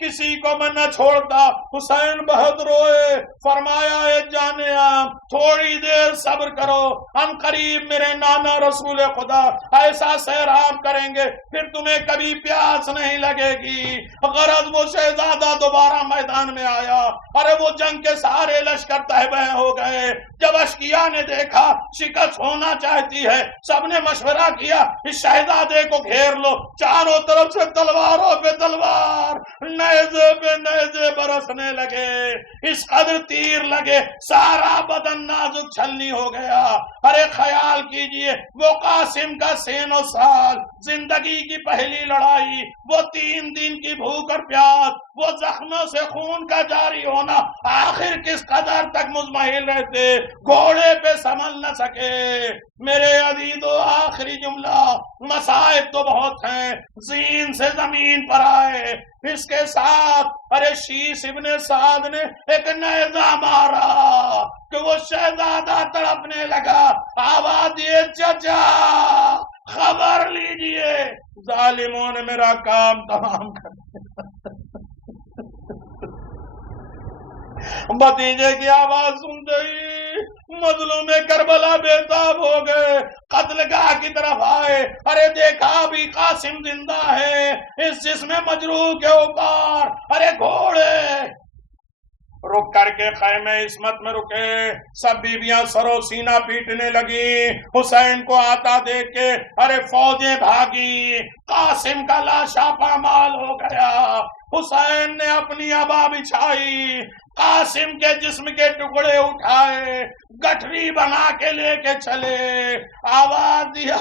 کسی کو میں نہ چھوڑتا. حسین بہت روئے، فرمایا اے جانیا تھوڑی دیر صبر کرو، ہم قریب میرے نانا رسول خدا ایسا سیراب کریں گے پھر تمہیں کبھی پیاس نہیں لگے گی. غرض وہ شہزادہ دوبارہ میدان میں آیا. ارے وہ جنگ کے سارے لشکر تہبہ ہو گئے. جب اشقیاء نے دیکھا شکست ہونا چاہتی ہے، سب نے مشورہ کیا اس شہزادے کو گھیر لو. چاروں طرف سے تلواروں پہ تلوار، نیزے پہ نیزے برسنے لگے، اس قدر تیر لگے سارا بدن نازک چھلنی ہو گیا. ارے خیال کیجئے وہ قاسم کا سین و سال، زندگی کی پہلی لڑائی، وہ 3 دن کی بھوک اور پیاس، وہ زخموں سے خون کا جاری ہونا، آخر کس قدر تک مزمحل رہتے، گھوڑے پہ سنبھل نہ سکے. میرے عزیزو آخری جملہ، مصائب تو بہت ہیں، زین سے زمین پر آئے. اس کے ساتھ ارے شیس ابن سعد نے ایک نیزہ مارا کہ وہ شہزادہ تڑپنے لگا. آواز دیے چچا خبر لیجئے، ظالموں نے میرا کام تمام کر دیا. بھتیجے کی آواز سنتے ہی مظلوم کربلا بےتاب ہو گئے، قتل گاہ کی طرف آئے، ارے دیکھا بھی قاسم زندہ ہے، اس جسم مجروح کے اوپر ارے گھوڑے رک کر کے خیمے عصمت میں رکے، سب بیویاں سرو سینہ پیٹنے لگی، حسین کو آتا دیکھ کے ارے فوجیں بھاگی، قاسم کا لاشا پامال ہو گیا، حسین نے اپنی عبا بچھائی، قاسم کے جسم کے ٹکڑے اٹھائے، گٹھری بنا کے لے کے چلے، آواز دیا،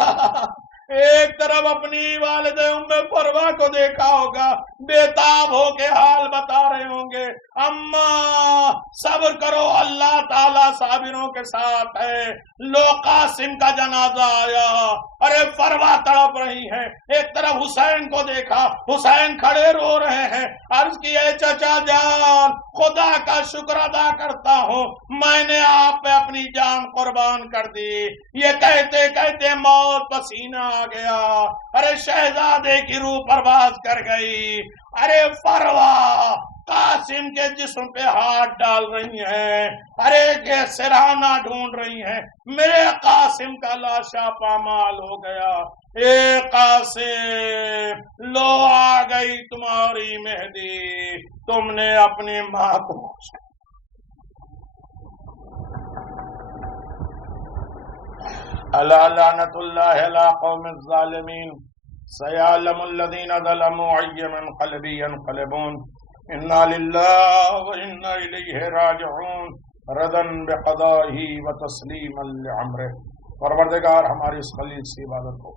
ایک طرف اپنی والد ام فروا کو دیکھا ہوگا، بےتاب ہو کے حال بتا رہے ہوں گے، اماں صبر کرو، اللہ تعالیٰ صابروں کے ساتھ ہے۔ لو قاسم کا جنازہ آیا، ارے فروا تڑپ رہی ہے، ایک طرف حسین کو دیکھا، حسین کھڑے رو رہے ہیں، عرض کی اے چچا جان خدا کا شکر ادا کرتا ہوں میں نے آپ پہ اپنی جان قربان کر دی۔ یہ کہتے کہتے موت پسینہ آ گیا، ارے شہزادے کی روح پرواز کر گئی، ارے فروا قاسم کے جسم پہ ہاتھ ڈال رہی ہیں، ارے کے سرہانہ ڈھونڈ رہی ہیں، میرے قاسم کا لاشا پامال ہو گیا، اے قاسم لو آ گئی تمہاری مہدی، تم نے اپنی ماں کو الا لعنت اللہ علی قوم الظالمین سیعلم الذین ظلموا ای منقلب ینقلبون انا للہ و انا الیہ راجعون ردا بقضائہ و تسلیما لعمرہ۔ پروردگار ہماری اس خلیل سے عبادت کو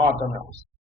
ماتم حسین